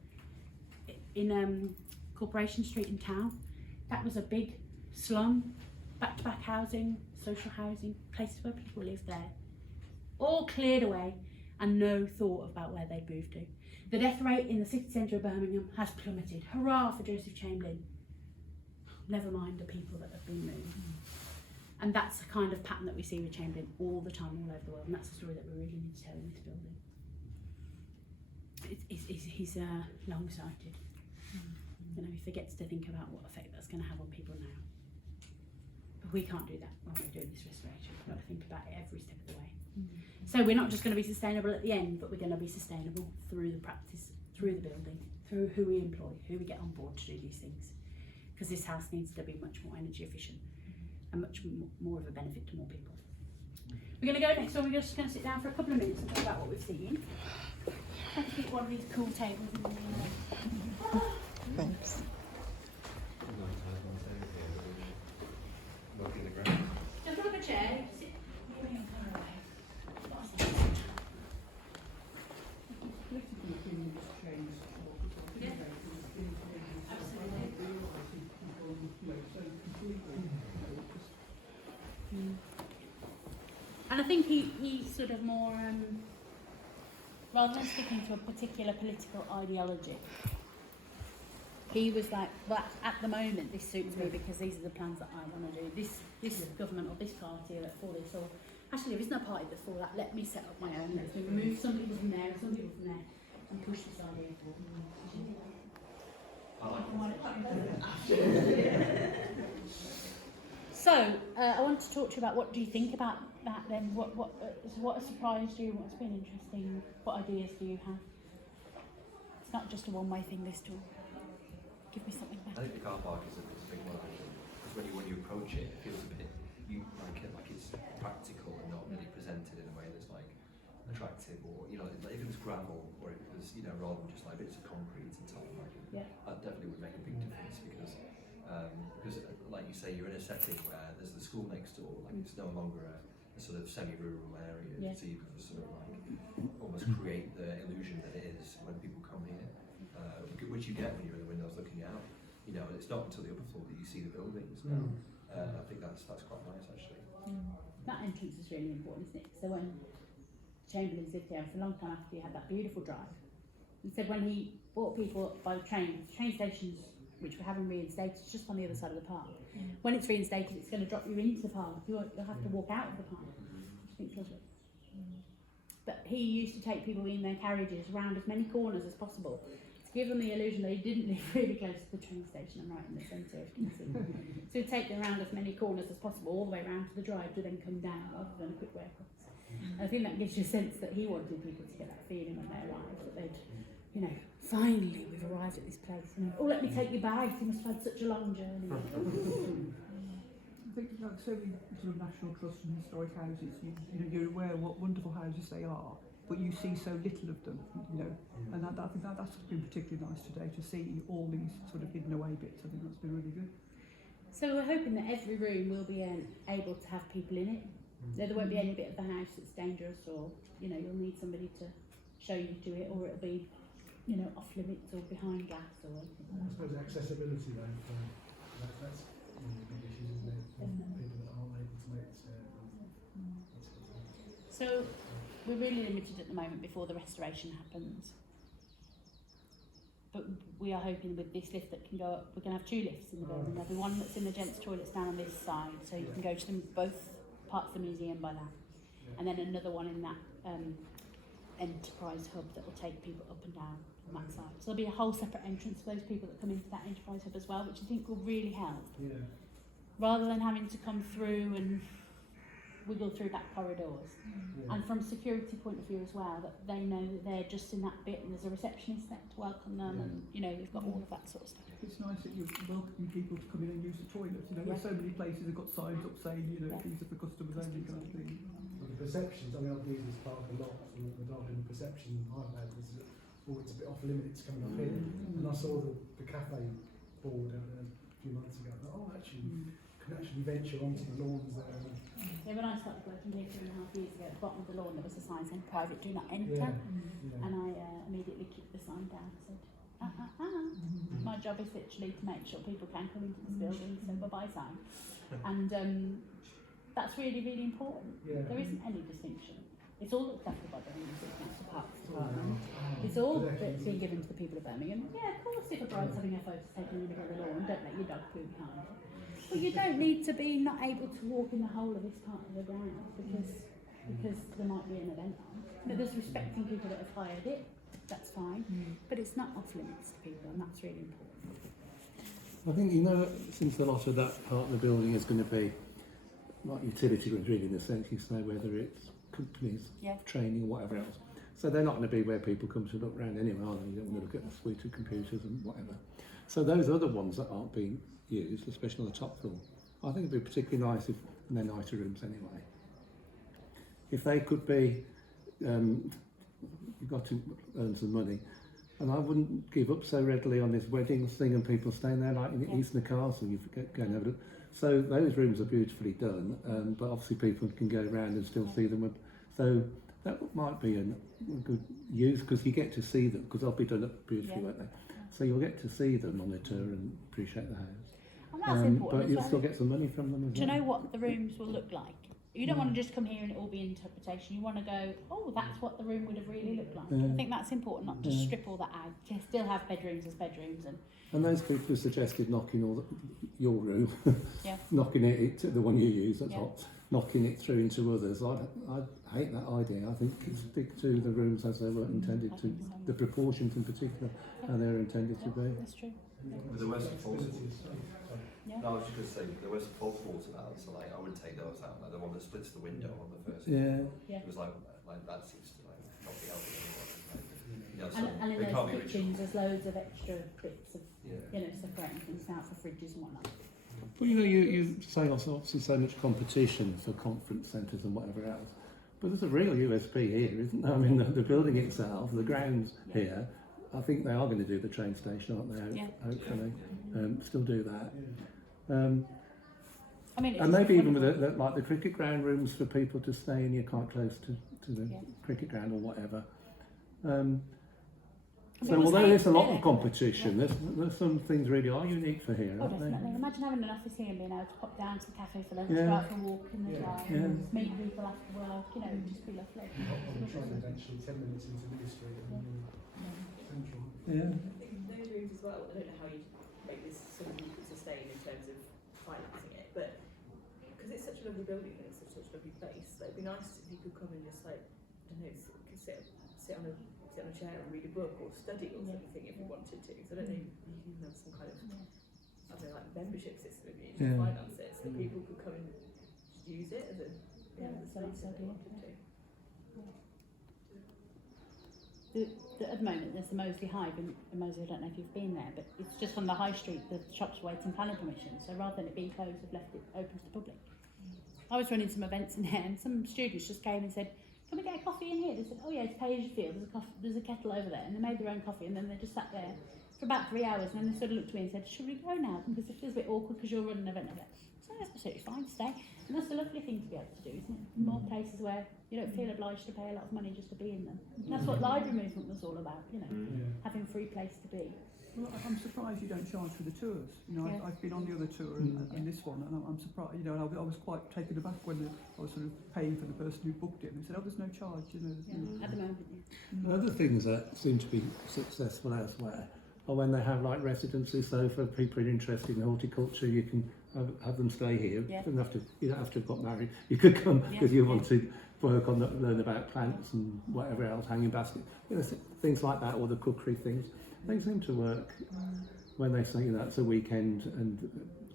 In Corporation Street in town, that was a big slum, back-to-back housing, social housing, places where people lived there. All cleared away and no thought about where they'd moved to. The death rate in the city centre of Birmingham has plummeted. Hurrah for Joseph Chamberlain. Never mind the people that have been moved. And that's the kind of pattern that we see with Chamberlain all the time, all over the world. And that's the story that we really need to tell in this building. He's long-sighted. You know, he forgets to think about what effect that's going to have on people now. But we can't do that when we're doing this restoration. We've got to think about it every step of the way. So we're not just going to be sustainable at the end, but we're going to be sustainable through the practice, through the building, through who we employ, who we get on board to do these things. Because this house needs to be much more energy efficient and much more of a benefit to more people. We're going to go next door. We're just going to sit down for a couple of minutes and talk about what we've seen. I can get one of these cool tables in the Thanks. Just look at a chair. Sit. And I think he's sort of more, rather than sticking to a particular political ideology, he was like, well, at the moment this suits me because these are the plans that I want to do. This government or this party are for this, or actually there isn't a party that's for that. Let me set up my own. Let me remove some people from there and some people from there and push this idea forward. So I want to talk to you about what do you think about that then? What has surprised you? What's been interesting? What ideas do you have? It's not just a one-way thing, this tour. Give me something back. I think the car park is a big one actually, because when you approach it, it feels a bit like it's practical and not really presented in a way that's like attractive, or you know, like if it was gravel, or if it was, you know, rather than just like bits of concrete and tarmac, that definitely would make a big difference because like you say, you're in a setting where there's the school next door, like it's no longer a sort of semi-rural area, so you can sort of like almost create the illusion that it is when people come here, which you get when you're in the windows looking out. You know, it's not until the upper floor that you see the buildings now. I think that's quite nice actually. That entrance is really important, isn't it? So when Chamberlain lived there for a long time after he had that beautiful drive, he said when he brought people up by the train stations, which we haven't reinstated, it's just on the other side of the park. When it's reinstated, it's going to drop you into the park. You'll have to walk out of the park. I think it's lovely. But he used to take people in their carriages around as many corners as possible to give them the illusion that he didn't live really close to the train station and right in the centre, if you can see. So he'd take them around as many corners as possible, all the way around to the drive, to then come down rather than a quick way across. And I think that gives you a sense that he wanted people to get that feeling when they arrived, that they'd, you know, finally we've arrived at this place. And, oh, let me take you back, you must have had such a long journey. I think like so many sort of national trust and historic houses, you know, you're aware what wonderful houses they are, but you see so little of them, you know, and I think that's been particularly nice today to see all these sort of hidden away bits. I think that's been really good. So we're hoping that every room will be able to have people in it. There won't be any bit of the house that's dangerous, or, you know, you'll need somebody to show you to it, or it'll be, you know, off limits or behind glass or anything. I suppose accessibility then, that's one of the big issues, isn't it? For people that aren't able to make the stairs. So we're really limited at the moment before the restoration happens. But we are hoping with this lift that can go up, we're going to have 2 lifts in the building. There'll be one that's in the gents' toilets down on this side, so you can go to them both parts of the museum by that. And then another one in that enterprise hub that will take people up and down on that side. So there'll be a whole separate entrance for those people that come into that enterprise hub as well, which I think will really help. Yeah. Rather than having to come through and wiggle through back corridors. And from a security point of view as well, that they know that they're just in that bit and there's a receptionist there to welcome them, and you know, we've got all of that sort of stuff. It's nice that you're welcoming people to come in and use the toilets. You know, there's so many places that have got signs up saying, you know, these are for customers only kind of thing. Well, the perceptions, I mean, I've used this park a lot, and the Dublin perception I've had is that, oh, it's a bit off limits coming up here. And I saw the cafe board a few months ago, and I thought, oh, actually, you can actually venture onto the lawns there. Yeah, when I started working here 3.5 years ago, at the bottom of the lawn there was a sign saying private, do not enter. And I immediately kicked the sign down and said, my job is literally to make sure people can come into this building, so bye-bye sign. And that's really, really important. There isn't any distinction. It's all looked after by Birmingham City Council Parks Department. It's all being given to the people of Birmingham. Yeah, of course, if a bride's having her photos taken in the middle of the lawn, don't let your dog poo behind her. But you don't need to be not able to walk in the whole of this part of the ground because there might be an event on. But there's respecting people that have hired it, that's fine. But it's not off limits to people, and that's really important. I think, you know, since a lot of that part of the building is going to be like utility rooms, really, in the sense you say, whether it's companies, training, or whatever else. So they're not going to be where people come to look around anyway, are they? You don't want to look at the suite of computers and whatever. So those other ones that aren't being used, especially on the top floor, I think it'd be particularly nice if, and they're nicer rooms anyway, if they could be, you've got to earn some money, and I wouldn't give up so readily on this weddings thing and people staying there like in Eastern Castle, you go and have a look. So those rooms are beautifully done, but obviously people can go around and still see them. So that might be a good use, because you get to see them, because they'll be done up beautifully, won't they? So you'll get to see them, monitor and appreciate the house. And that's important. But you'll still get some money from them as well. Do you know what the rooms will look like? You don't want to just come here and it all be interpretation. You want to go, oh, that's what the room would have really looked like. I think that's important, not to strip all that out. You still have bedrooms as bedrooms. And those people who suggested knocking your room, knocking it to the one you use at top, knocking it through into others, I hate that idea. I think stick to the rooms as they were intended to, the proportions in particular, how they were intended to be. That's true. With the Western Falls, no, I was just going to say, the Western Falls watermelons, so like I would take those out, like the one that splits the window on the first floor. It was like that seems to like not be helping anyone. You know, so and in those kitchens, there's loads of extra bits of you know, separating things out for fridges and whatnot. Well, you know, you say also obviously so much competition for conference centres and whatever else. But there's a real USP here, isn't there? I mean, the building itself, the grounds here, I think they are going to do the train station, aren't they? Hopefully, still do that. I mean, and maybe even with like the cricket ground rooms for people to stay in, you're quite close to the cricket ground or whatever. So although there's a lot of competition, there's some things really are unique for here, aren't they? Definitely. Imagine having an office here and being able to pop down to the cafe for lunch, go out for a walk in the garden, meet people after work, you know, it'd just be lovely. I'm trying eventually 10 minutes into New Street and Central. Yeah. Those rooms as well, I don't know how you make this something you could sustain in terms of financing it, but because it's such a lovely building and it's such a lovely place, it'd be nice if you could come and just like, I don't know, sit on a chair and read a book or study or something if you wanted to. So I don't know, you can have some kind of, I don't know, like membership system if you just finance it so that people could come and just use it as a space if they wanted to. At the moment, there's the Moseley Hive in Moseley. I don't know if you've been there, but it's just on the high street. The shop's waiting planning permission, so rather than it being closed, they've left it open to the public. I was running some events in there, and some students just came and said, "Can we get a coffee in here?" They said, "Oh yeah, it's pay as you feel. There's a kettle over there," and they made their own coffee, and then they just sat there for about 3 hours, and then they sort of looked at me and said, "Should we go now? Because it feels a bit awkward because you're running an event." So that's absolutely fine to stay, and that's a lovely thing to be able to do, isn't it? More places where you don't feel obliged to pay a lot of money just to be in them. And that's what library movement was all about, you know, having a free place to be. Well, I'm surprised you don't charge for the tours. You know, I've been on the other tour and this one, and I'm surprised. You know, I was quite taken aback when I was sort of paying for the person who booked it, and they said, "Oh, there's no charge." You know, At the moment, Other things that seem to be successful elsewhere are when they have like residencies. So for people who are interested in horticulture, you can have them stay here. You don't have to have got married. You could come because you want to work on learn about plants and whatever else, hanging baskets, you know, things like that, or the cookery things. They seem to work when they say that's a weekend, and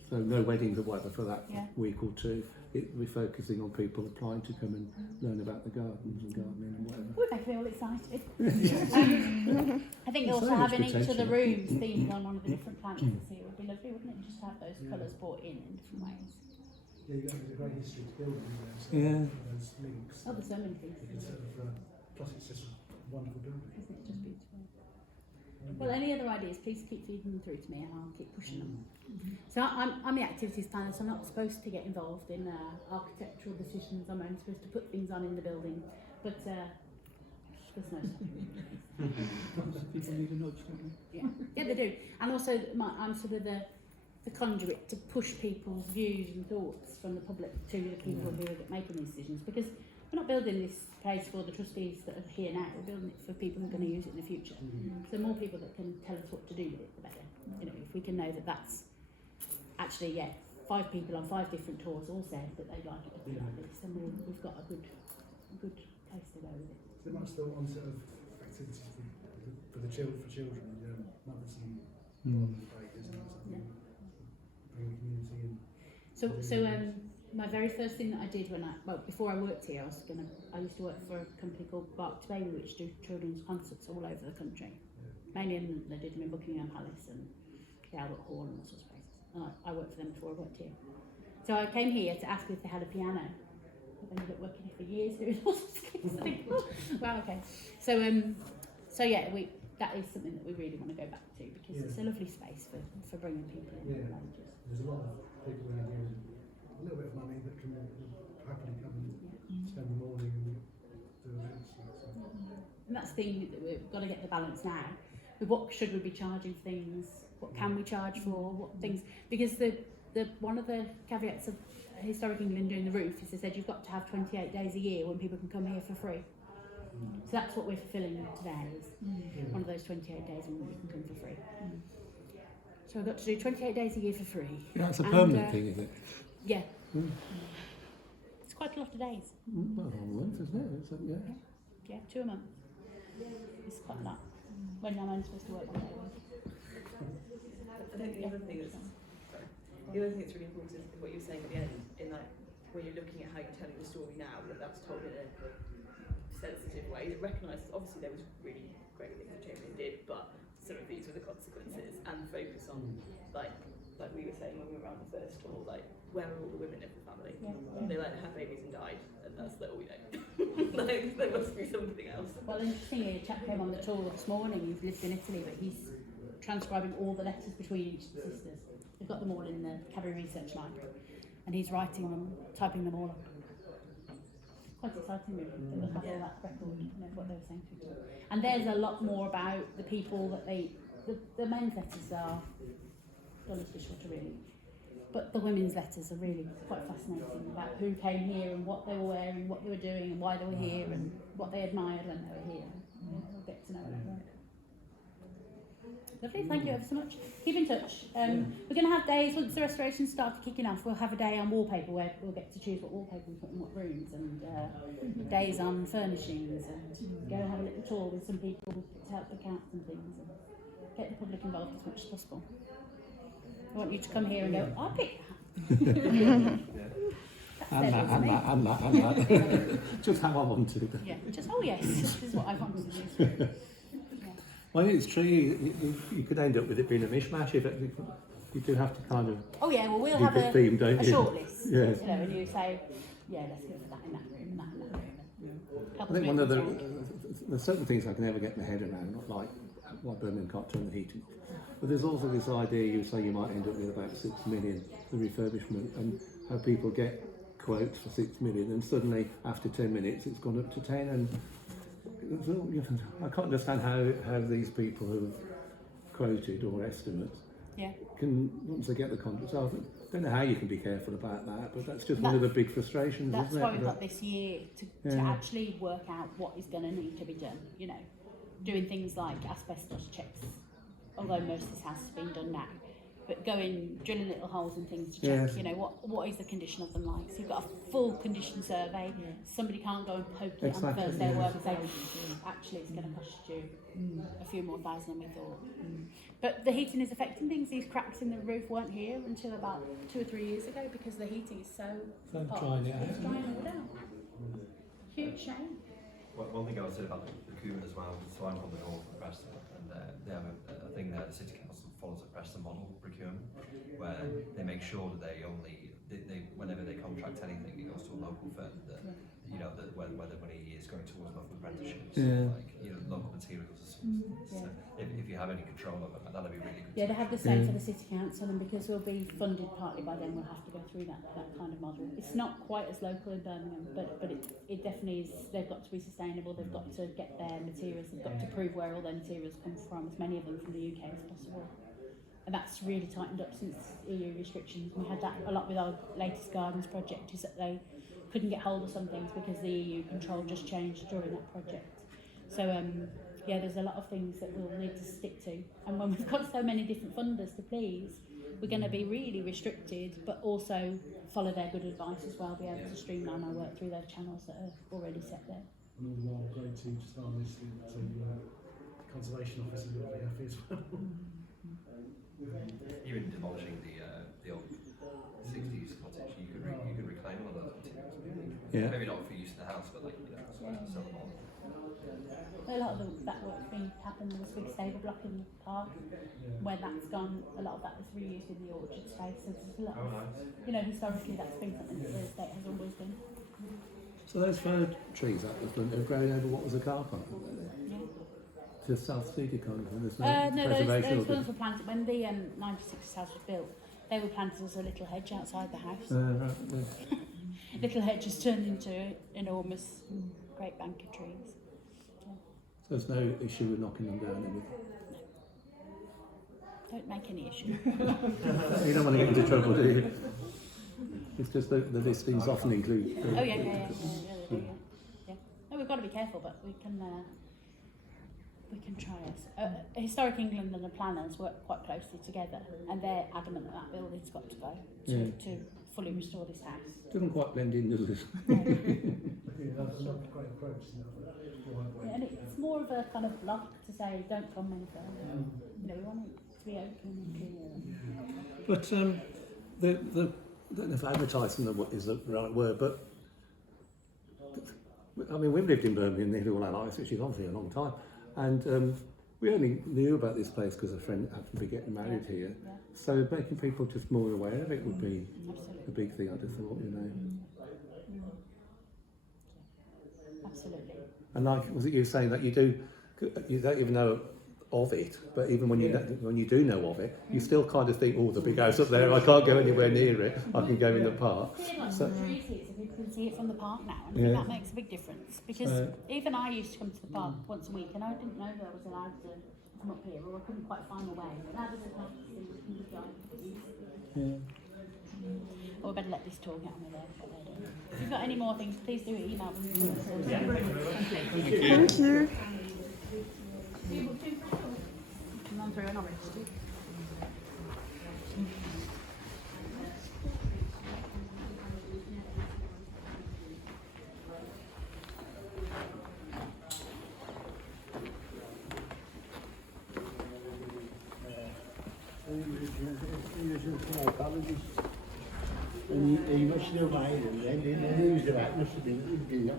so no weddings or whatever for that week or two. We're focusing on people applying to come and learn about the gardens and gardening and whatever. we make me all excited. I think also having each of the rooms themed on one of the different plants this year would be lovely, wouldn't it? Just to have those colours brought in different ways. Yeah, there's a great history to building there. So those links. Oh, there's so many things. You can sort of, plus it's just a wonderful building. Isn't it just beautiful? Well, any other ideas, please keep feeding them through to me and I'll keep pushing them. So I'm the activities planner, so I'm not supposed to get involved in architectural decisions. I'm only supposed to put things on in the building, but there's no such people need a nudge, don't they? Yeah, they do. And also, I'm sort of the conduit to push people's views and thoughts from the public to the people who are making these decisions, because we're not building this place for the trustees that are here now, we're building it for people who are going to use it in the future. So the more people that can tell us what to do with it, the better. You know, if we can know that that's actually, 5 people on 5 different tours all said that they'd like it to be like this, then we've got a good place to go with it. So there might still on sort of activities for the children, mothers and babies and something. Bring the community in. So my very first thing that I did before I worked here, I used to work for a company called Bark to Baby, which do children's concerts all over the country. Mainly they did them in Buckingham Palace and the Albert Hall and all sorts of places. And I worked for them before I worked here. So I came here to ask if they had a piano. I've ended up working here for years doing all sorts of things. I think, wow, okay. So that is something that we really want to go back to, because it's a lovely space for bringing people in. There's a lot of people around here with a little bit of money that can happily come and spend the morning and do events. And that's the thing that we've got to get the balance now. With what should we be charging for things? What can we charge for? What things? Because the one of the caveats of Historic England doing the roof is they said you've got to have 28 days a year when people can come here for free. So that's what we're fulfilling today, is one of those 28 days when you can come for free. So I've got to do 28 days a year for free. Yeah, it's a permanent thing, is it? Yeah. It's quite a lot of days. Well, a month, isn't it? Yeah, 2 a month. It's quite a lot. When I'm only supposed to work 1 day a week. I think the other thing that's really important is what you were saying at the end, in like when you're looking at how you're telling the story now, that's told in a sensitive way that recognises obviously there was really great things that Chamberlain did, but some of these were the consequences, and focus on like we were saying when we were around the first tour, like where are all the women in the family? They like had babies and died, and that's all we know. Like, there must be something else. Well, interestingly, a chap came on the tour this morning who's lived in Italy, but he's transcribing all the letters between each of the sisters. They've got them all in the Highbury Research Library, and he's writing them, typing them all up. Quite exciting, really. They look up all that record, you know, what they were saying to each other. And there's a lot more about the people that the men's letters are dull as dishwater, really. But the women's letters are really quite fascinating about who came here and what they were wearing, what they were doing and why they were here and what they admired when they were here. We'll get to know that more. Lovely, thank you ever so much. Keep in touch. We're going to have days, once the restoration started kicking off, we'll have a day on wallpaper where we'll get to choose what wallpaper we put in what rooms, and days on furnishings, and go and have a little tour with some people to help pick out some things and get the public involved as much as possible. I want you to come here and go, I picked that. Just how I wanted. Yeah, just, oh yes, this is what I wanted. Well, it's true, you could end up with it being a mishmash if you do have to kind of... Oh yeah, well we'll have a short list, yes. You know, and you say, yeah, let's go for that in that room, and that in that room. I think one of there's certain things I can never get my head around, not like why Birmingham can't turn the heating off. But there's also this idea, you say you might end up with about 6 million for refurbishment, and how people get quotes for 6 million, and suddenly after 10 minutes it's gone up to 10, and I can't understand how these people who've quoted or estimates can, once they get the contract, I don't know how you can be careful about that, but that's just one of the big frustrations, that's isn't it? That's why we've got this year to actually work out what is going to need to be done, you know, doing things like asbestos checks, although most of this has been done now. But going, drilling little holes and things to check, you know, what is the condition of them like. So you've got a full condition survey. Somebody can't go and poke it on the first day of work and say, actually it's going to cost you a few more thousand than we thought. But the heating is affecting things. These cracks in the roof weren't here until about 2 or 3 years ago because the heating is so hot. Drying it out. It's drying it all out. Huge shame. Well, one thing I would say about the Cumin as well, so I'm from the north of Preston, and they have a thing there, the City Council follows a Preston model procurement, where they make sure that they whenever they contract anything, it goes to a local firm that, you know, that where the money is going towards local apprenticeships, like, you know, local materials and so if you have any control over that, that'll be really good. Yeah, they have the same for the City Council, and because we'll be funded partly by them, we'll have to go through that kind of model. It's not quite as local in Birmingham, but it definitely is. They've got to be sustainable, they've got to get their materials, they've got to prove where all their materials come from, as many of them from the UK as possible. And that's really tightened up since EU restrictions. We had that a lot with our latest gardens project, is that they couldn't get hold of some things because the EU control just changed during that project. So yeah, there's a lot of things that we'll need to stick to. And when we've got so many different funders to please, we're going to be really restricted, but also follow their good advice as well, be able to streamline our work through those channels that are already set there. And all the while going to just our listing to conservation officer will be happy as well. Even demolishing the old 60s cottage, you could reclaim all those materials. Maybe not for use in the house, but like, you know, sell them on. A lot of that work's been happened. There was a big stable block in the park. Where that's gone, a lot of that was reused in the orchard space. So there's a lot of, you know, historically that's been something that the estate has always been. So those fir trees at the front have grown over what was a car park? To South City kind of, and there's no preservation. Those ones were planted when the 96 house was built. They were planted as a little hedge outside the house. Little hedges turned into enormous, great bank of trees. So there's no issue with knocking them down, anything? Don't make any issue. You don't want to get into trouble, do you? It's just the listings often include... Oh yeah. No, we've got to be careful, but we can try us. Historic England and the planners work quite closely together, and they're adamant that that building's got to go to fully restore this house. Doesn't quite blend in, does it? That's a great approach. And it's more of a kind of block to say, don't come any further. You know, we want it to be open and clear. But I don't know if advertising is the right word, but I mean, we've lived in Birmingham nearly all our lives, which is obviously a long time, and we only knew about this place because a friend happened to be getting married here. So making people just more aware of it would be a big thing, I just thought, you know. absolutely. And like, was it you saying that you don't even know of it, but even when you do know of it, you still kind of think, oh, the big house up there, I can't go anywhere near it, I can go in the park. So trees here, so people can see it from the park now, and I think that makes a big difference, because even I used to come to the park once a week and I didn't know that I was allowed to come up here, or I couldn't quite find my way, but now there's a nice thing you can go. Or we better let this tour get on with what they're doing. If you've got any more things, please do email them to us. Thank you. Come on through an orange. He must have made it, then he used the back, must have been, he did it,